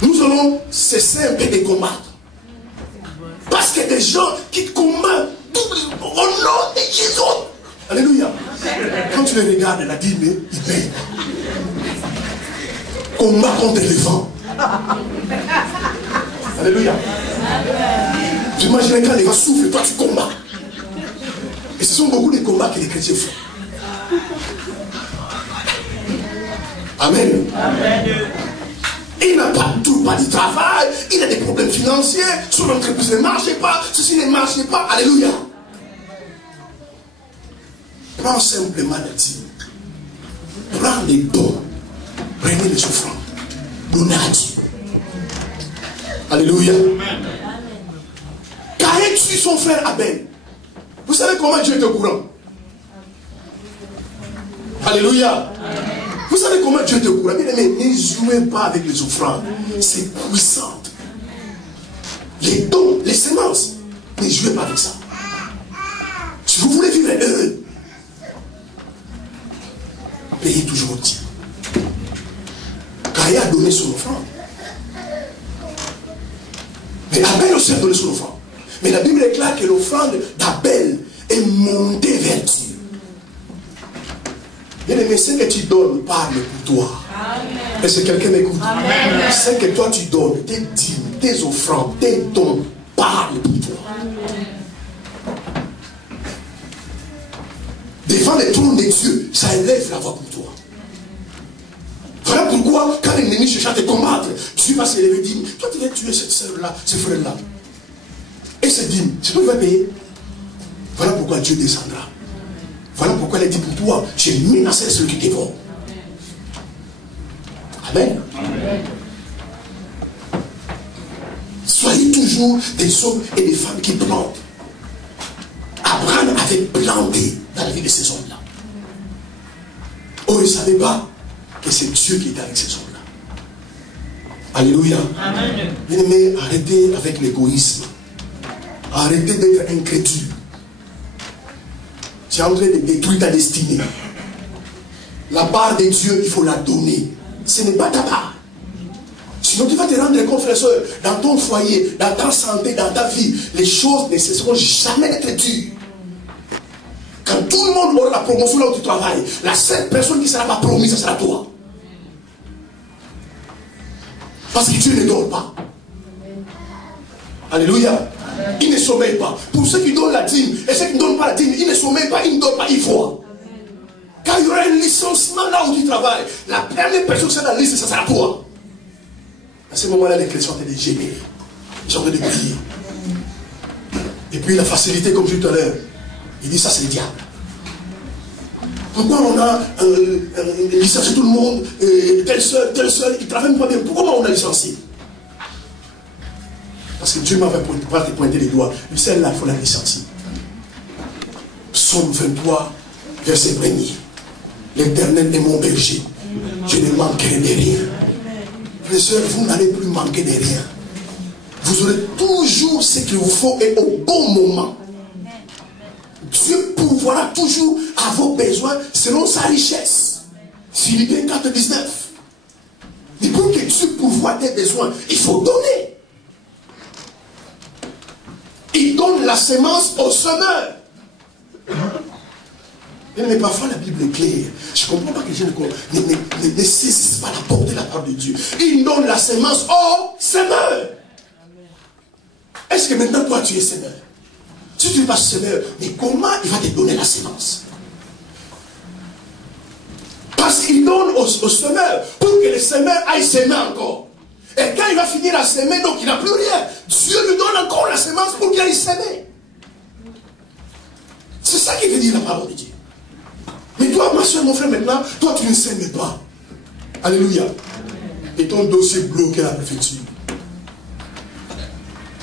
Nous allons cesser un peu de combattre. Parce qu'il y a des gens qui combattent au nom de Jésus. Alléluia. Quand tu les regardes, la dîme, ils payent. Combat contre le vent. Alléluia. Tu imagines quand les vents soufflent, toi tu combats. Et ce sont beaucoup de combats que les chrétiens font. Amen. Il n'a pas tout, pas du travail, il a des problèmes financiers, son entreprise ne marche pas, ceci ne marche pas. Alléluia. Prends simplement la dîme. Prends les dons. Prenez les offrandes. Donnez à Dieu. Alléluia. Caïn tue son frère Abel. Vous savez comment Dieu est au courant? Alléluia. Vous savez comment Dieu est au courant? Mais ne jouez pas avec les offrandes. C'est puissant. Les dons, les semences. Ne jouez pas avec ça. Si vous voulez vivre heureux, payez toujours Dieu. Caïn a donné son offrande. Mais Abel aussi a donné son offrande. Mais la Bible déclare que l'offrande d'Abel est montée vers Dieu. Bien aimé, ce que tu donnes parle pour toi. Est-ce que quelqu'un m'écoute? Ce que toi tu donnes, tes dîmes, tes offrandes, tes dons, parle pour toi. Devant le trône de Dieu, ça élève la voix pour toi. Voilà pourquoi, quand l'ennemi cherche à te combattre, tu vas s'élever et dire, toi tu viens tuer cette sœur-là, ce frère-là. Et cette dîme, c'est toi qui vas payer. Voilà pourquoi Dieu descendra. Voilà pourquoi elle a dit pour toi, j'ai menacé celui qui dévore. Amen. Amen. Soyez toujours des hommes et des femmes qui plantent. Abraham avait planté dans la vie de ces hommes-là. Oh, il ne savait pas que c'est Dieu qui était avec ces hommes-là. Alléluia. Bien aimé, arrêtez avec l'égoïsme. Arrêtez d'être incrédule. Tu es en train de détruire ta destinée. La part de Dieu, il faut la donner. Ce n'est pas ta part. Sinon, tu vas te rendre compte, frère et soeur, dans ton foyer, dans ta santé, dans ta vie, les choses ne cesseront jamais d'être dures. Quand tout le monde aura la promotion là où tu travailles, la seule personne qui ne sera pas promise, ce sera toi. Parce que Dieu ne dort pas. Alléluia. Il ne sommeille pas. Pour ceux qui donnent la dîme et ceux qui ne donnent pas la dîme, il ne sommeille pas, il ne dort pas, il voit. Quand il y aura un licenciement là où tu travailles, la première personne qui sera dans la liste, ce sera toi. À ce moment-là, les chrétiens sont en train de gémir. Ils sont en train de prier. Et puis la facilité, comme je disais tout à l'heure, il dit ça c'est le diable. Pourquoi on a licencié tout le monde, tel seul, il ne travaille pas bien. Pourquoi on a licencié? Parce que Dieu m'a fait pointer les doigts. Celle-là, il faut la licencier. Psaume 23, verset 1er. L'Éternel est mon berger. Je ne manquerai de rien. Frères et sœurs, vous n'allez plus manquer de rien. Vous aurez toujours ce qu'il vous faut et au bon moment. Dieu pourvoira toujours à vos besoins selon sa richesse. Philippiens 4, 19. Mais pour que Dieu pourvoie tes besoins, il faut donner. Il donne la semence au semeur. Mais parfois la Bible est claire. Je ne comprends pas que les gens ne saisissent pas la portée de la parole de Dieu. Il donne la semence au semeur. Est-ce que maintenant toi tu es semeur? Si tu n'es pas semeur, mais comment il va te donner la semence? Parce qu'il donne au semeur pour que le semeur aille semer encore. Et quand il va finir à semer, donc il n'a plus rien. Dieu lui donne encore la semence pour qu'il aille semer. C'est ça qui veut dire la parole de Dieu. Mais toi, ma soeur, mon frère, maintenant, toi tu ne sèmes pas. Alléluia. Et ton dossier bloqué à la préfecture.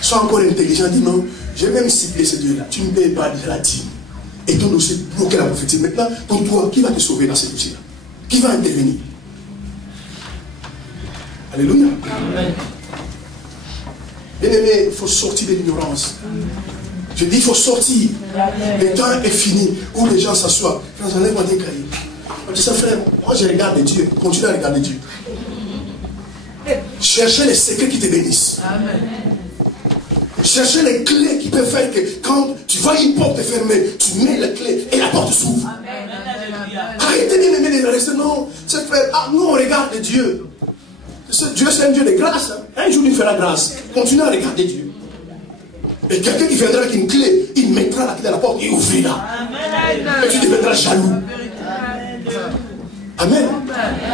Sois encore intelligent, dis non, j'ai même ciblé ce Dieu-là. Tu ne payes pas déjà la dîme. Et ton dossier bloqué à la préfecture. Maintenant, pour toi, qui va te sauver dans ce dossier-là? Qui va intervenir? Alléluia. Amen. Bien aimé, il faut sortir de l'ignorance. Je dis, il faut sortir. Amen. Le temps est fini où les gens s'assoient. Quand enlève-moi des cahiers. On dit ça, frère, moi je regarde Dieu. Continue à regarder Dieu. Cherchez les secrets qui te bénissent. Amen. Cherchez les clés qui peuvent faire que quand tu vois une porte fermée, tu mets les clés et la porte s'ouvre. Arrêtez bien aimer les rester. Non, c'est frère. Ah, nous on regarde Dieu. Dieu c'est un Dieu de grâce. Un jour il fera grâce. Continue à regarder Dieu. Et quelqu'un qui viendra avec une clé, il mettra la clé à la porte et ouvrira. Et tu deviendras jaloux. Amen.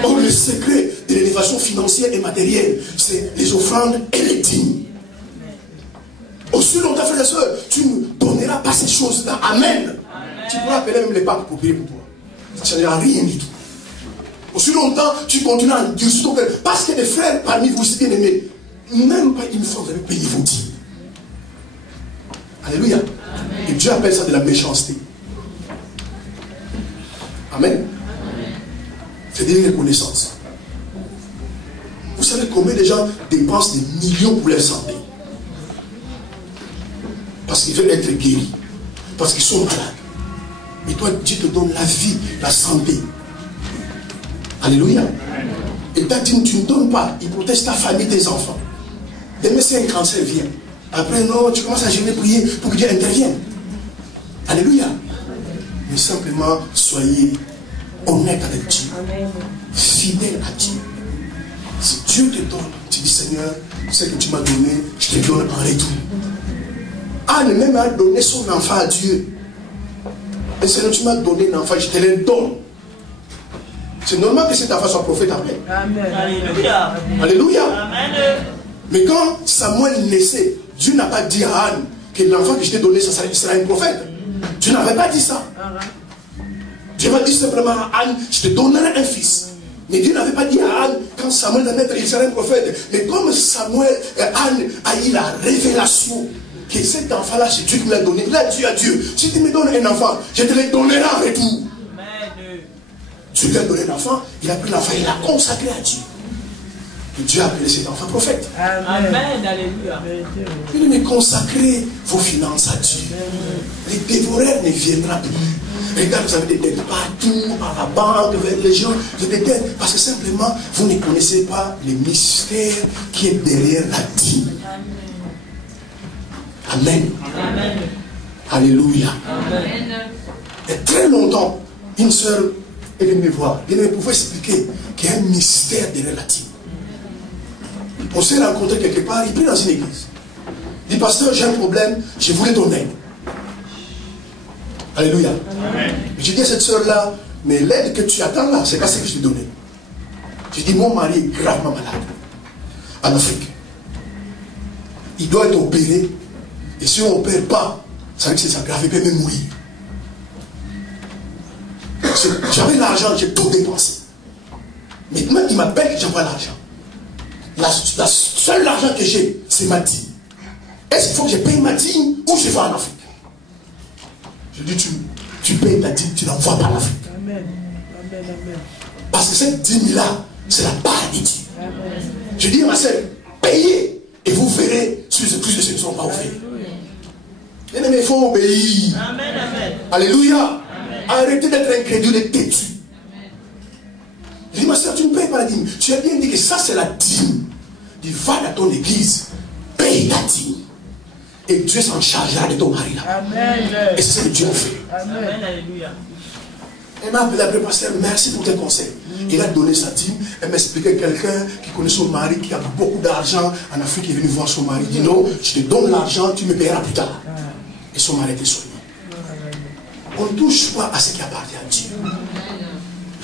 Or le secret de l'élévation financière et matérielle, c'est les offrandes et les dîmes. Aussi longtemps, frères et sœurs, tu ne donneras pas ces choses-là. Amen. Tu pourras appeler même les papes pour prier pour toi. Ça ne changera rien du tout. Aussi longtemps, tu continues à endurcir ton cœur. Parce que les frères parmi vous, si bien aimés, même pas une fois vous avez payé vos dîmes. Alléluia. Amen. Et Dieu appelle ça de la méchanceté. Amen. C'est de l'irreconnaissance. Vous savez combien de gens dépensent des millions pour leur santé? Parce qu'ils veulent être guéris. Parce qu'ils sont malades. Mais toi, Dieu te donne la vie, la santé. Alléluia. Et ta dîme, tu ne donnes pas. Il protège ta famille, tes enfants. Demain, si un cancer vient. Après, non, tu commences à jeûner, prier pour que Dieu intervienne. Alléluia. Mais simplement, soyez honnête avec Dieu. Fidèle à Dieu. Si Dieu te donne, tu dis, Seigneur, ce que tu m'as donné, je te donne en retour. Anne même a donné son enfant à Dieu. Et Seigneur, tu m'as donné un enfant, je te le donne. C'est normal que cet enfant soit prophète après. Amen. Alléluia. Alléluia. Amen. Mais quand Samuel naissait, Dieu n'a pas dit à Anne que l'enfant que je t'ai donné, ça sera un prophète. Dieu n'avait pas dit ça. Dieu m'a dit simplement à Anne, je te donnerai un fils. Mais Dieu n'avait pas dit à Anne, quand Samuel va naître, il sera un prophète. Mais comme Anne a eu la révélation que cet enfant-là, c'est Dieu qui me l'a donné. Il a dit à Dieu, si tu me donnes un enfant, je te le donnerai en retour. Dieu lui a donné un enfant, il a pris l'enfant, il l'a consacré à Dieu. Et Dieu a appelé cet enfant prophète. Amen. Alléluia. Il dit, consacrez vos finances à Dieu. Les dévoreurs ne viendront plus. Regarde, vous avez des dettes partout, à la banque, vers les gens, vous avez des dettes. Parce que simplement, vous ne connaissez pas le mystère qui est derrière la dîme. Amen. Amen. Alléluia. Amen. Et très longtemps, une sœur est venue me voir. Elle me pouvait expliquer qu'il y a un mystère derrière la dîme. On s'est rencontrés quelque part, il prie dans une église. Il dit, pasteur, j'ai un problème, je voulais ton aide. Alléluia. J'ai dit à cette soeur-là, mais l'aide que tu attends là, c'est pas ce que je t'ai donné. J'ai dit, mon mari est gravement malade. En Afrique. Il doit être opéré. Et si on n'opère pas, ça veut dire que c'est grave, il peut même mourir. J'avais l'argent, j'ai tout dépensé. Maintenant, il m'appelle que j'envoie l'argent. La seule argent que j'ai, c'est ma dîme. Est-ce qu'il faut que je paye ma dîme ou je vais en Afrique? Je dis, tu payes ta dîme, tu n'envoies pas en Afrique. Amen. Amen. Amen. Parce que cette dîme-là, c'est la part de Dieu. Je dis à ma sœur, payez et vous verrez si les plus de ceux qui ne sont pas ouverts. Bien aimé, il faut obéir. Amen. Amen. Alléluia. Amen. Arrêtez d'être incrédule et têtu. Je dis, ma soeur, tu ne payes pas la dîme. Tu as bien dit que ça, c'est la dîme. Dis, va dans ton église, paye la dîme. Et Dieu s'en chargera de ton mari là. Amen. Et c'est ce que Dieu a fait. Amen. Alléluia. Elle m'a appelé, pasteur, merci pour tes conseils. Il a donné sa dîme. Elle m'a expliqué quelqu'un qui connaît son mari, qui a beaucoup d'argent en Afrique, qui est venu voir son mari. Il dit, non, je te donne l'argent, tu me payeras plus tard. Et son mari était soigné. On ne touche pas à ce qui appartient à Dieu.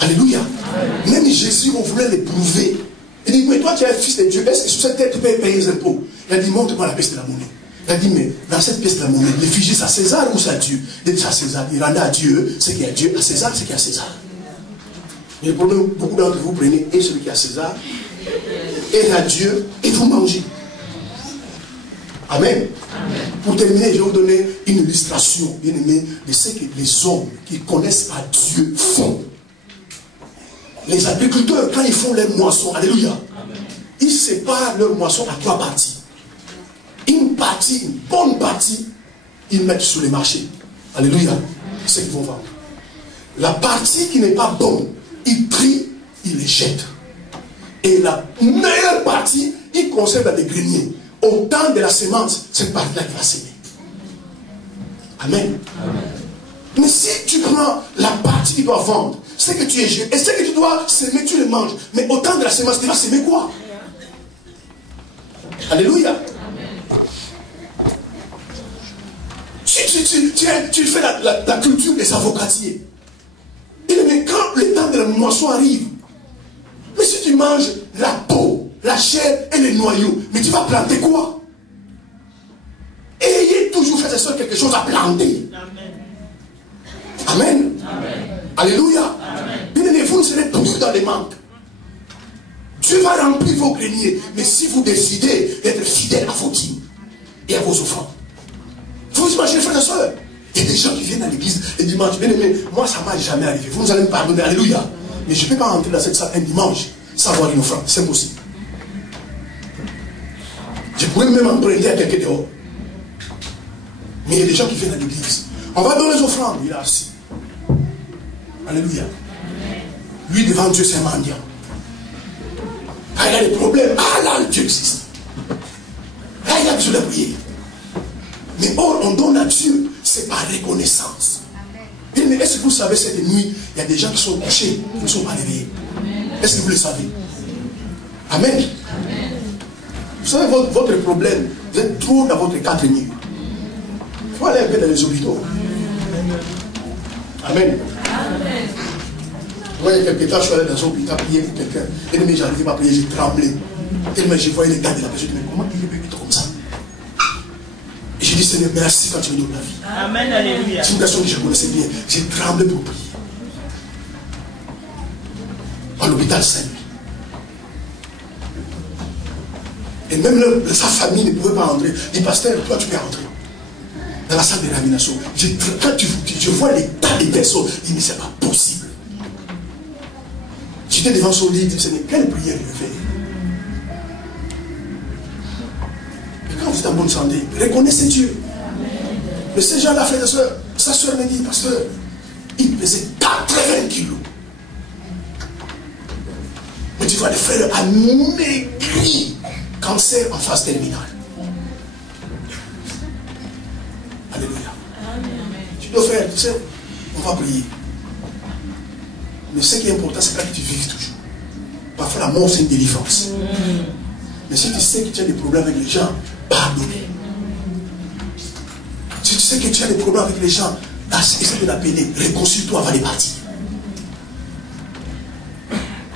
Alléluia. Même Jésus, on voulait l'éprouver. Il dit, mais toi tu es un fils de Dieu, est-ce que sur cette tête tu peux payer les impôts? Il a dit, montre-moi la pièce de la monnaie. Il a dit, mais dans cette pièce de la monnaie, l'effigie c'est à César ou c'est à Dieu? Il dit, c'est à César. Il rendait à Dieu ce qui est à Dieu, à César ce qui est à César. Mais le problème, beaucoup d'entre vous prenez et celui qui est à César, et à Dieu, et vous mangez. Amen. Amen. Pour terminer, je vais vous donner une illustration, bien aimé, de ce que les hommes qui connaissent pas Dieu font. Les agriculteurs, quand ils font leur moisson, alléluia, ils séparent leur moisson à 3 parties. Une partie, une bonne partie, ils mettent sur les marchés. Alléluia. C'est ce qu'ils vont vendre. La partie qui n'est pas bonne, ils trient, ils les jettent. Et la meilleure partie, ils conservent dans des greniers. Au temps de la semence, cette partie-là qui va s'aimer. Amen. Amen. Mais si tu prends la partie qui doit vendre, ce que tu es jeté, et ce que tu dois s'aimer, tu le manges. Mais au temps de la semence, tu vas s'aimer quoi? Alléluia. Tu fais la culture des avocatiers. Mais quand le temps de la moisson arrive, mais si tu manges la peau, la chair et les noyaux, mais tu vas planter quoi? Ayez toujours fait ça quelque chose à planter. Amen. Amen. Amen. Alléluia. Bien aimé, vous ne serez plus dans les manques. Dieu va remplir vos greniers. Mais si vous décidez d'être fidèle à vos dîmes et à vos offrandes, vous imaginez, frères et sœurs, il y a des gens qui viennent à l'église le dimanche. Bien aimé, moi ça ne m'est jamais arrivé. Vous allez me pardonner. Alléluia. Mais je ne peux pas rentrer dans cette salle un dimanche sans avoir une offrande. C'est impossible. Je pourrais même emprunter à quelqu'un dehors. Mais il y a des gens qui viennent à l'église. On va donner les offrandes. Il est assis. Alléluia. Lui devant Dieu, c'est un mendiant. Ah, il a des problèmes. Ah là, Dieu existe. Là, il a besoin de prier. Mais or, on donne à Dieu, c'est par reconnaissance. Mais est-ce que vous savez, cette nuit, il y a des gens qui sont couchés, qui ne sont pas réveillés? Est-ce que vous le savez? Amen. Amen. Vous savez, votre problème, vous êtes trop dans votre 4 murs. Il faut aller un peu dans les hôpitaux. Amen. Amen. Moi, il y a quelques temps, je suis allé dans un hôpital prier pour quelqu'un. Et demain, j'arrivais pas à prier, j'ai tremblé. Tellement j'ai voyé les gars de la personne. Mais comment il peut vivre comme ça? Et j'ai dit, Seigneur, merci quand tu me donnes la vie. Amen, alléluia. C'est une personne que je connaissais bien. J'ai tremblé pour prier. l'hôpital Saint-Louis. Et même sa famille ne pouvait pas entrer. Il dit, pasteur, toi tu peux entrer. Dans la salle de réanimation. Quand je vois l'état des personnes, il dit, mais c'est pas possible. J'étais devant son lit, il dit, Seigneur, quelle prière je fais? Et quand vous êtes en bonne santé, reconnaissez Dieu. Mais ces gens-là, frères et sœurs, sa soeur me dit, pasteur, il pesait 80 kilos. Mais tu vois, les frères a maigri, cancer en phase terminale. Alléluia. Tu dois faire, tu sais, on va prier. Mais ce qui est important, c'est pas que tu vives toujours. Parfois, la mort, c'est une délivrance. Mais si tu sais que tu as des problèmes avec les gens, pardonnez. Si tu sais que tu as des problèmes avec les gens, essaie de l'appeler, réconcilie-toi avant de partir.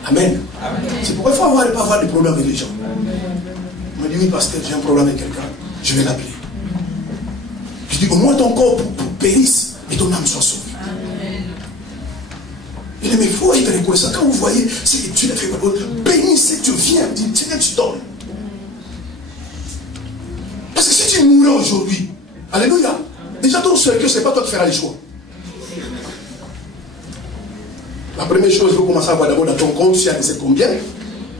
Amen. C'est pourquoi il faut pas avoir des problèmes avec les gens. On me dit, oui, pasteur, j'ai un problème avec quelqu'un, je vais l'appeler. Je dis, au moins ton corps périsse et ton âme soit sauvée. Il dit, mais il faut être reconnaissant. Quand vous voyez ce que Dieu a fait, bénissez Dieu, viens, dis, Seigneur, tu donnes. Parce que si tu mourais aujourd'hui, alléluia, déjà ton seul cœur, ce n'est pas toi qui feras les choix. La première chose, il faut commencer à voir d'abord dans ton compte, tu as laissé combien?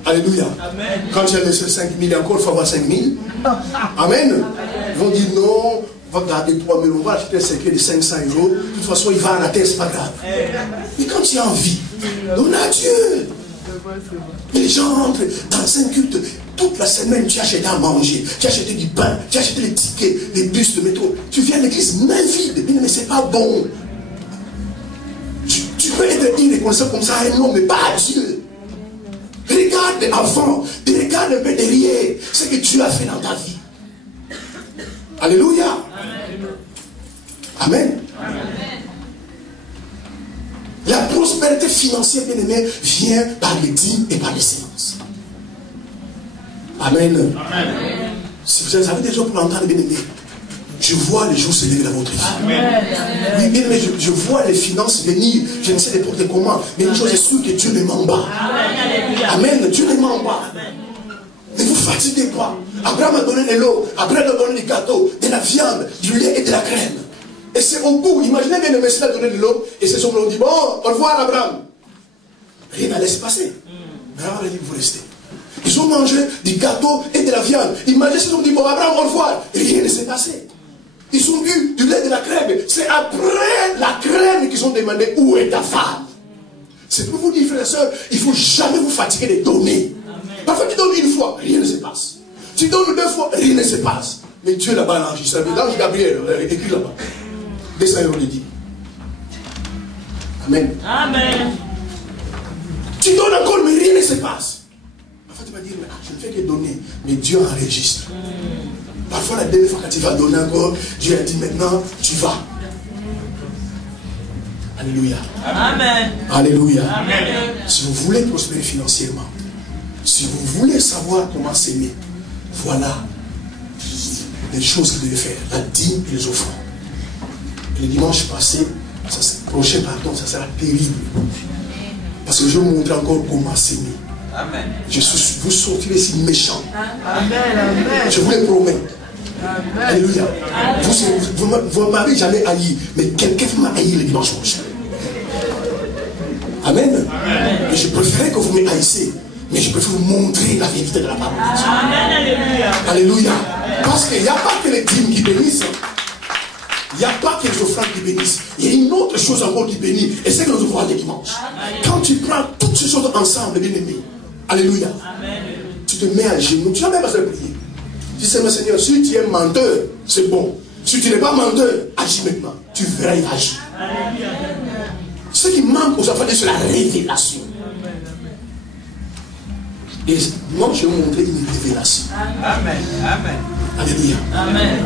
Alléluia. Amen. Quand tu as laissé 5 000 encore, il faut avoir 5 000. Amen. Ils vont dire non, on va garder 3 000, on va acheter un secret de 500 euros. De toute façon, il va à la terre, c'est pas grave. Mais quand tu as envie, donne à Dieu. Et les gens rentrent dans un culte. Toute la semaine, tu as acheté à manger, tu as acheté du pain, tu as acheté les tickets, les bus de métro. Tu viens à l'église main vide, mais c'est pas bon. Tu peux être irréconciliable comme ça à un homme, mais pas à Dieu. Regarde avant, regarde un peu derrière ce que Dieu a fait dans ta vie. Alléluia. Amen. Amen. La prospérité financière, bien aimée, vient par les dîmes et par les séances. Amen. Amen. Si vous avez des gens pour l'entendre, bien aimé, je vois les jours se lever dans votre vie. Amen. Oui, bien aimé, je vois les finances venir. Je ne sais n'importe comment. Mais une chose est sûre, que Dieu ne ment pas. Amen. Dieu ne ment pas. Ne vous fatiguez pas. Abraham a donné de l'eau. Abraham a donné des gâteaux, de la viande, du lait et de la crème. Et c'est au bout. Imaginez bien le Messie a donné de l'eau. Et ces hommes ont dit, bon, au revoir Abraham. Rien n'allait se passer. Mais Abraham a dit, vous restez. Ils ont mangé du gâteau et de la viande. Imaginez ces hommes ont dit, bon Abraham, au revoir. Et rien ne s'est passé. Ils ont bu du lait et de la crème. C'est après la crème qu'ils ont demandé, où est ta femme? C'est pour vous dire, frères et sœurs, il ne faut jamais vous fatiguer de donner. Parfois tu donnes une fois, rien ne se passe. Tu donnes 2 fois, rien ne se passe. Mais Dieu là-bas, l'ange Gabriel, écrit là-bas. 200 euros, il dit. Amen. Amen. Tu donnes encore, mais rien ne se passe. Parfois tu vas dire, je ne fais que donner, mais Dieu enregistre. Parfois la dernière fois quand tu vas donner encore, Dieu a dit maintenant, tu vas. Alléluia. Amen. Alléluia. Amen. Si vous voulez prospérer financièrement, si vous voulez savoir comment s'aimer, voilà les choses que vous devez faire, la dîme et les offrandes. Et le dimanche passé, prochain pardon, ça sera terrible. Parce que je vais vous montrer encore comment s'aimer. Amen. Vous sortirez si méchant. Amen. Amen. Je vous le promets. Amen. Alléluia. Vous ne m'avez jamais haï, mais quelqu'un m'a haï le dimanche prochain. Amen. Amen. Et je préférais que vous me haïssiez. Mais je préfère vous montrer la vérité de la parole de Dieu. Amen, alléluia. Alléluia. Parce qu'il n'y a pas que les dîmes qui bénissent. Il n'y a pas que les offrandes qui bénissent. Il y a une autre chose encore qui bénit. Et c'est que nous ouvrons les dimanches. Quand tu prends toutes ces choses ensemble, bien aimé. Alléluia. Amen. Tu te mets à genoux. Tu n'as même pas besoin de prier. Tu dis, Seigneur, si tu es menteur, c'est bon. Si tu n'es pas menteur, agis maintenant. Tu verras, il agit. Ce qui manque aux enfants, c'est la révélation. Et moi, je vais vous montrer une révélation. Amen. Amen. Alléluia. Amen.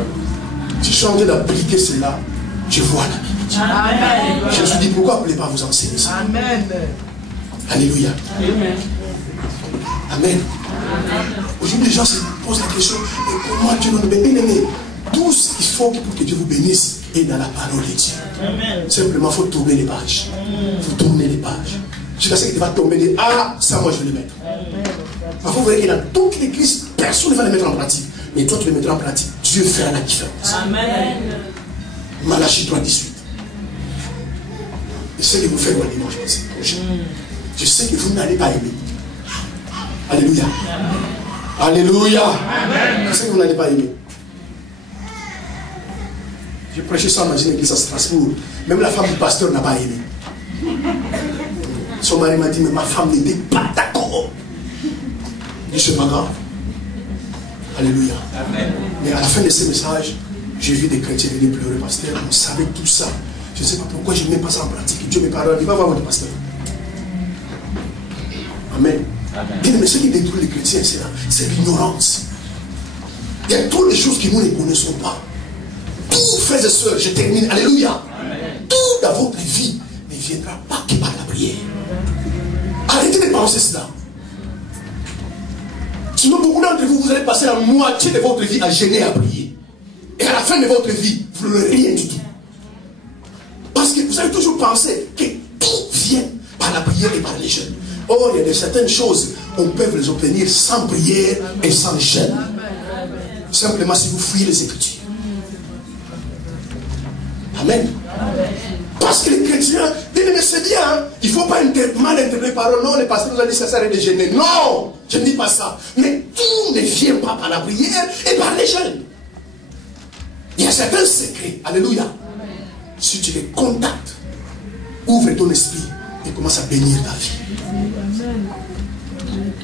Si je suis en train d'appliquer cela, je vois la vérité. Amen. Je me suis dit, pourquoi vous ne voulez pas vous enseigner ça? Amen. Alléluia. Amen. Amen. Aujourd'hui, les gens se posent la question, mais comment Dieu nous bénit? Bien aimé, tout ce qu'il faut pour que Dieu vous bénisse est dans la parole de Dieu. Amen. Simplement, il faut tourner les pages. Il faut tourner les pages. Jusqu'à ce qu'il va tomber et dire, ah, ça moi je vais le mettre. Parfois vous verrez que dans toute l'église, personne ne va le mettre en pratique. Mais toi tu le mettras en pratique. Dieu fera la différence. Amen. Malachie 3:18. Je sais que vous faites le dimanche prochain. Je sais que vous n'allez pas aimer. Alléluia. Alléluia. Je sais que vous n'allez pas aimer. J'ai prêché ça dans une église à Strasbourg. Même la femme du pasteur n'a pas aimé. Son mari m'a dit, mais ma femme n'était pas d'accord. Je dis, c'est pas grave. Alléluia. Amen. Mais à la fin de ce message, j'ai vu des chrétiens venir pleurer, pasteur. On savait tout ça. Je ne sais pas pourquoi je ne mets pas ça en pratique. Dieu me pardonne. Il va voir votre pasteur. Amen. Bien, mais ce qui détruit les chrétiens, c'est l'ignorance. Il y a trop de choses que nous ne connaissons pas. Tout, frères et sœurs, je termine. Alléluia. Amen. Tout dans votre vie ne viendra pas que par la prière. Arrêtez de penser cela. Sinon, beaucoup d'entre vous, vous allez passer la moitié de votre vie à gêner et à prier. Et à la fin de votre vie, vous n'aurez rien du tout. Parce que vous avez toujours pensé que tout vient par la prière et par les jeûnes. Or, il y a certaines choses, on peut les obtenir sans prière et sans jeûne. Simplement si vous fouillez les Écritures. Amen. Parce que les chrétiens, c'est bien, hein? Il ne faut pas mal interpréter par eux. Non, les pasteurs nous ont dit que ça sert de gêner. Non, je ne dis pas ça. Mais tout ne vient pas par la prière et par les jeûnes. Il y a certains secrets. Alléluia. Amen. Si tu les contactes, ouvre ton esprit et commence à bénir ta vie. Amen.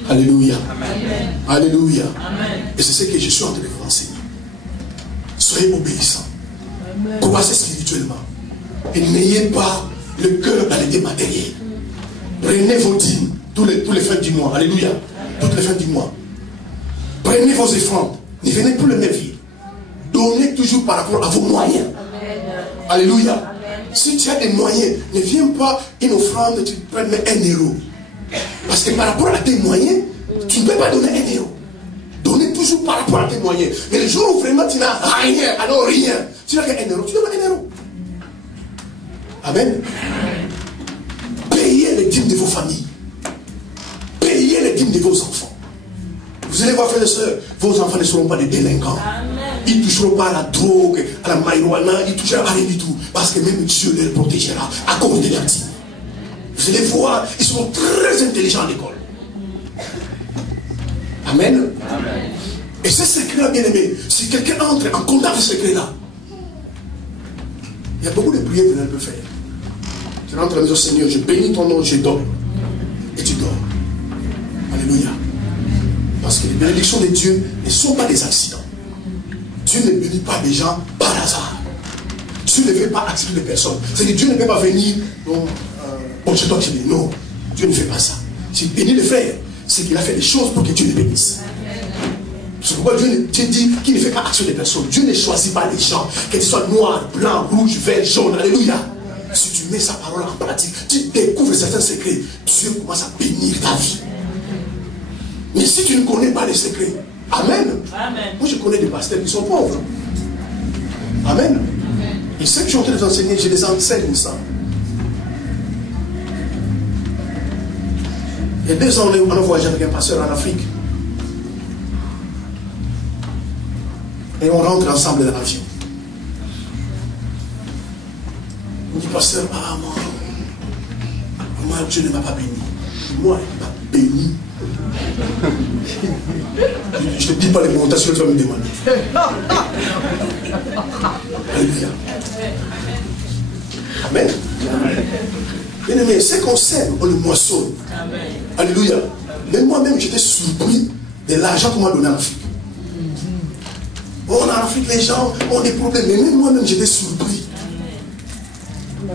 Alléluia. Amen. Alléluia. Amen. Et c'est ce que je suis en train de vous enseigner. Soyez obéissants. Croissez spirituellement. Et n'ayez pas le cœur dans les dés matériels. Prenez vos dîmes tous les fins du mois. Alléluia. Toutes les fins du mois. Prenez vos offrandes. Ne venez plus le méfier. Donnez toujours par rapport à vos moyens. Amen. Alléluia. Amen. Si tu as des moyens, ne viens pas une offrande et tu prends 1 euro. Parce que par rapport à tes moyens, tu ne peux pas donner 1 euro. Donnez toujours par rapport à tes moyens. Mais le jour où vraiment tu n'as rien, alors rien, tu n'as qu'un euro, tu donnes 1 euro. Amen. Payez les dîmes de vos familles. Payez les dîmes de vos enfants. Vous allez voir, frères et sœurs, vos enfants ne seront pas des délinquants. Ils ne toucheront pas à la drogue, à la marijuana, ils ne toucheront à rien du tout. Parce que même Dieu les protégera à cause de leurs dîmes. Vous allez voir, ils seront très intelligents à l'école. Amen. Amen. Et ce secret-là, bien aimé, si quelqu'un entre en contact avec ce secret-là, il y a beaucoup de prières que l'on peut faire. Tu rentres à la maison, Seigneur, je bénis ton nom, je dors. Et tu dors. Alléluia. Parce que les bénédictions de Dieu ne sont pas des accidents. Dieu ne bénit pas des gens par hasard. Dieu ne fait pas accident de personne. C'est-à-dire que Dieu ne peut pas venir, bon, c'est toi qui bénis. Non, Dieu ne fait pas ça. S'il bénit les frères, c'est qu'il a fait des choses pour que Dieu les bénisse. C'est pourquoi Dieu dit qu'il ne fait pas action de personne. Dieu ne choisit pas les gens, qu'ils soient noirs, blancs, rouges, verts, jaunes. Alléluia. Si tu mets sa parole en pratique, tu découvres certains secrets, Dieu commence à bénir ta vie. Mais si tu ne connais pas les secrets, Amen. Amen. Moi je connais des pasteurs qui sont pauvres. Amen. Et ceux que je suis en train de vous enseigner, je les enseigne comme ça. Il y a 2 ans, on a voyagé avec un pasteur en Afrique. Et on rentre ensemble dans l'avion. Il dit, pasteur, ah, moi, Dieu ne m'a pas béni. Moi, il m'a béni. Je ne te dis pas les montations, tu vas me demander. Alléluia. Amen. Bien aimé, ce qu'on sème, on le moissonne. Alléluia. Mais moi-même, j'étais surpris de l'argent qu'on m'a donné en Afrique. Bon, en Afrique, les gens ont des problèmes. Mais même moi-même, j'étais surpris.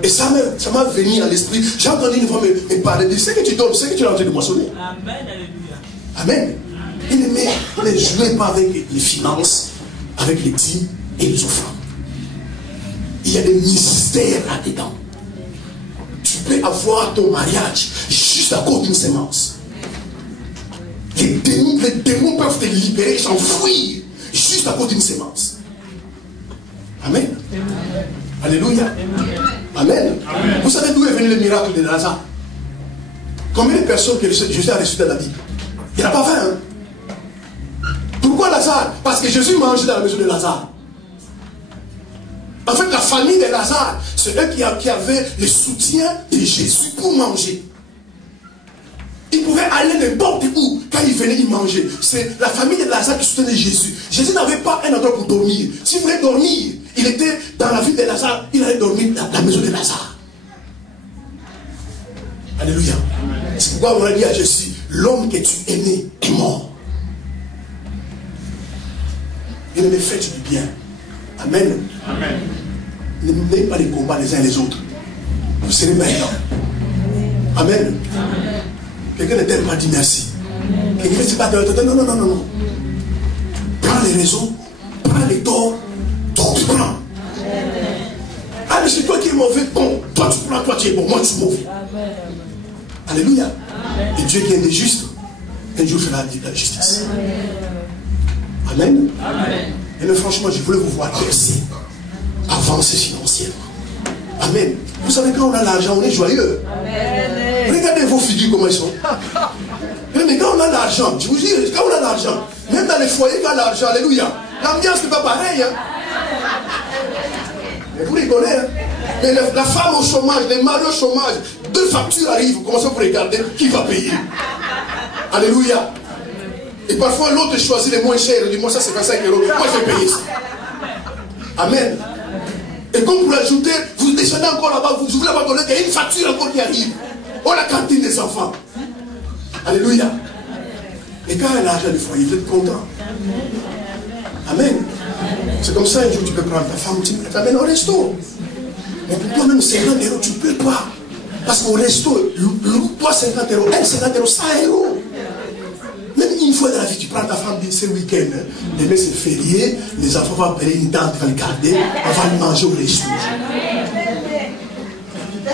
Et ça m'a venu à l'esprit. J'ai entendu une fois me parler de ce que tu donnes, ce que tu es en train de moissonner. Amen. Alléluia. Amen. Bien aimé, ne jouez pas avec les finances, avec les dîmes et les offrandes. Il y a des mystères là-dedans. Tu peux avoir ton mariage juste à cause d'une sémence. Les démons peuvent te libérer, s'enfuir juste à cause d'une sémence. Amen. Alléluia. Amen. Amen. Vous savez d'où est venu le miracle de Lazare? Combien de personnes que Jésus a reçues dans la Bible? Il n'y en a pas 20. Hein? Pourquoi Lazare? Parce que Jésus mangeait dans la maison de Lazare. En fait, la famille de Lazare, c'est eux qui avaient le soutien de Jésus pour manger. Ils pouvaient aller n'importe où. Quand ils venaient, ils mangeaient. C'est la famille de Lazare qui soutenait Jésus. Jésus n'avait pas un endroit pour dormir. S'il voulait dormir, il était dans la ville de Lazare. Il allait dormir dans la maison de Lazare. Alléluia. C'est pourquoi on a dit à Jésus, l'homme que tu aimais est mort. Il ne me fait du bien. Amen. Amen. Ne menez pas les combats les uns les autres. Vous serez meilleurs. Amen. Amen. Quelqu'un ne t'aime pas, dit merci. Quelqu'un ne dit pas, non. Prends les raisons, prends les torts, toi tu prends. Ah, mais c'est toi qui es mauvais, bon, toi tu prends, toi tu es bon, moi je suis mauvais. Alléluia. Et Dieu qui est des justes, un jour fera la justice. Amen. Amen. Et mais franchement, je voulais vous voir percer, avancer financièrement. Amen. Vous savez, quand on a l'argent, on est joyeux. Amen. Regardez vos figures comment ils sont. Mais quand on a l'argent, je vous dis, quand on a l'argent, même dans les foyers, quand on a l'argent, alléluia, l'ambiance n'est pas pareille. Hein. Mais vous rigolez. Hein. Mais la femme au chômage, les maris au chômage, 2 factures arrivent, vous commencez à vous regarder qui va payer. Alléluia. Et parfois l'autre choisit les moins chers, il dit moi ça c'est 25 €, moi je vais payer ça. Amen. Et comme vous l'ajoutez, vous descendez encore là-bas, vous ouvrez la boîte, il y a une facture encore qui arrive. Oh la cantine des enfants. Alléluia. Et quand il y a l'argent du foyer, vous êtes content. Amen. C'est comme ça un jour tu peux prendre ta femme, tu l'amènes au resto. Mais pour toi-même 50 €, tu ne peux pas. Parce qu'au resto, toi 50 €, elle 50 €, 100 €. Même une fois dans la vie, tu prends ta femme, dis, c'est le week-end. Demain c'est férié, les enfants vont appeler une tante, vont le garder, on va le manger au resto.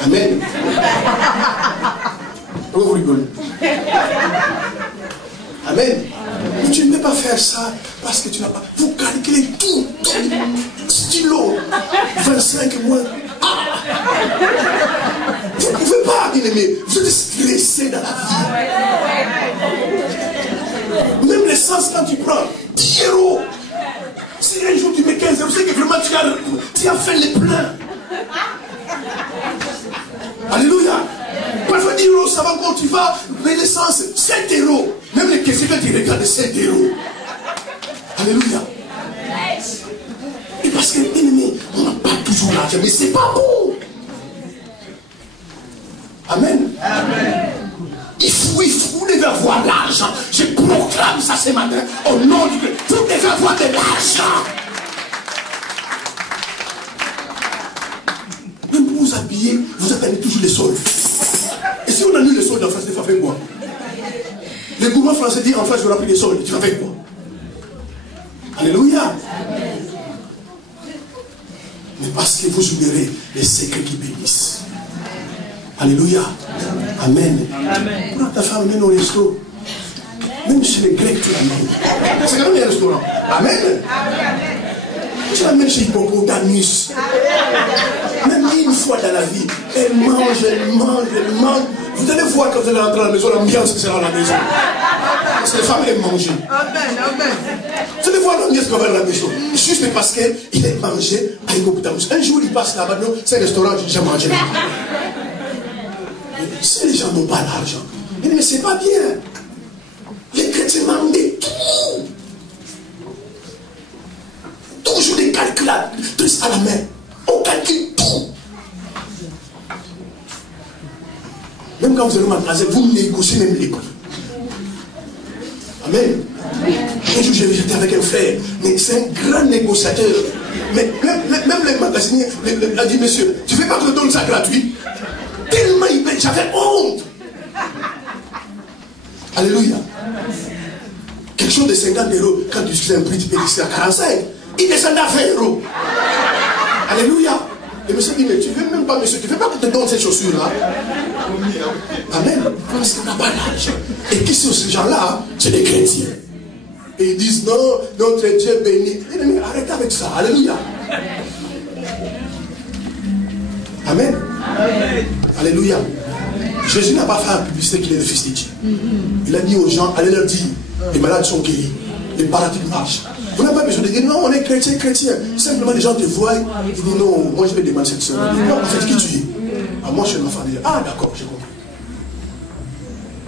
Amen. Pourquoi vous rigolez? Amen. Mais tu ne peux pas faire ça parce que tu n'as pas. Vous calculez tout. Stylo. 25 mois. Ah. Vous ne pouvez pas, bien aimé. Vous êtes stressé dans la vie. Même l'essence, quand tu prends 10 €. Si un jour tu mets 15 €, c'est que vraiment tu as fait les pleins. Alléluia. Parfois 10 €, ça va encore, tu vas, mais l'essence, 7 €. Même les caissiers, quand ils regardent 7 €. Alléluia. Et parce que, bien aimé, on n'a pas toujours l'argent, mais c'est pas bon. Amen. Amen. Vous devez avoir l'argent. Je proclame ça ce matin au nom du Dieu. Vous devez avoir de l'argent. Même pour vous habiller, vous attendez toujours les soldes. Et si on annule les soldes en France, tu vas faire quoi? Les gouvernements français disent en France, je vais appeler les soldes. Tu vas faire quoi? Alléluia. Mais parce que vous oublierez les secrets qui bénissent. Alléluia. Amen. Amen. Prends ta femme, mène au resto. Même chez les Grecs, tu l'amènes. C'est quand même un restaurant. Amen. Tu l'amènes chez Hippopotamus. Même une fois dans la vie, elle mange. Vous allez voir quand vous allez rentrer à la maison, l'ambiance sera à la maison. Parce que les femmes aiment manger. Amen. Vous allez voir l'ambiance qu'on va à la maison. Juste parce qu'il aime manger à Hippopotamus. Un jour, il passe là-bas, non, c'est un restaurant, j'ai mangé là. Si les gens n'ont pas l'argent, mais c'est pas bien. Les chrétiens manquent de tout. Toujours des calculatrices à la main. On calcule tout. Même quand vous allez au magasin, vous négociez même les prix. Amen. Un jour, j'étais avec un frère, mais c'est un grand négociateur. Mais même les magasiniers a dit, monsieur, tu ne veux pas que je donne ça gratuit? Tellement j'avais honte. Alléluia. Quelque chose de 50 €, quand tu discutes un prix, tu peux discuter à 45. Il descendait à 20 €. Alléluia. Et monsieur dit, mais tu ne veux même pas, monsieur, tu ne veux pas que je te donne ces chaussures-là? Amen. Parce qu'on n'a pas l'argent. Et qui sont ces gens-là? C'est des chrétiens. Et ils disent, non, notre Dieu béni. Mais arrêtez avec ça. Alléluia. Amen. Amen. Alléluia. Jésus n'a pas fait la publicité qu'il est le Fils de Dieu. Il a dit aux gens, allez leur dire, les malades sont guéris, les paralytiques marchent. Vous n'avez pas besoin de dire, non, on est chrétien, chrétien. Simplement, les gens te voient, ils disent, non, moi je vais demander cette soeur. Non, en fait, qui tu es? Moi, je suis un enfant de Dieu. Ah, d'accord, j'ai compris.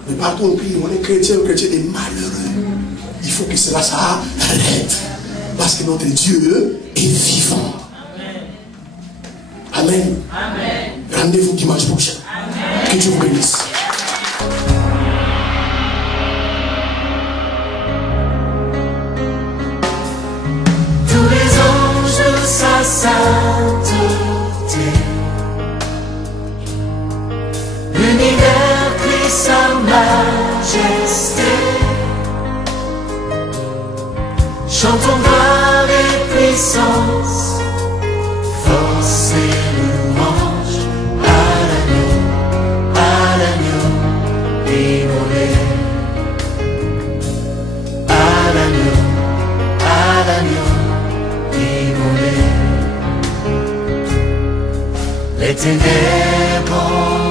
Mais partout au pays, on est chrétien, chrétien est malheureux. Il faut que cela s'arrête. Parce que notre Dieu est vivant. Amen. Amen. Rendez-vous dimanche prochain. Amen. Que Dieu vous bénisse. Tous les anges, sa sainteté. L'univers crie sa majesté. Chantons gloire et puissance, force et louange à l'agneau immolé, à l'agneau immolé. Les ténèbres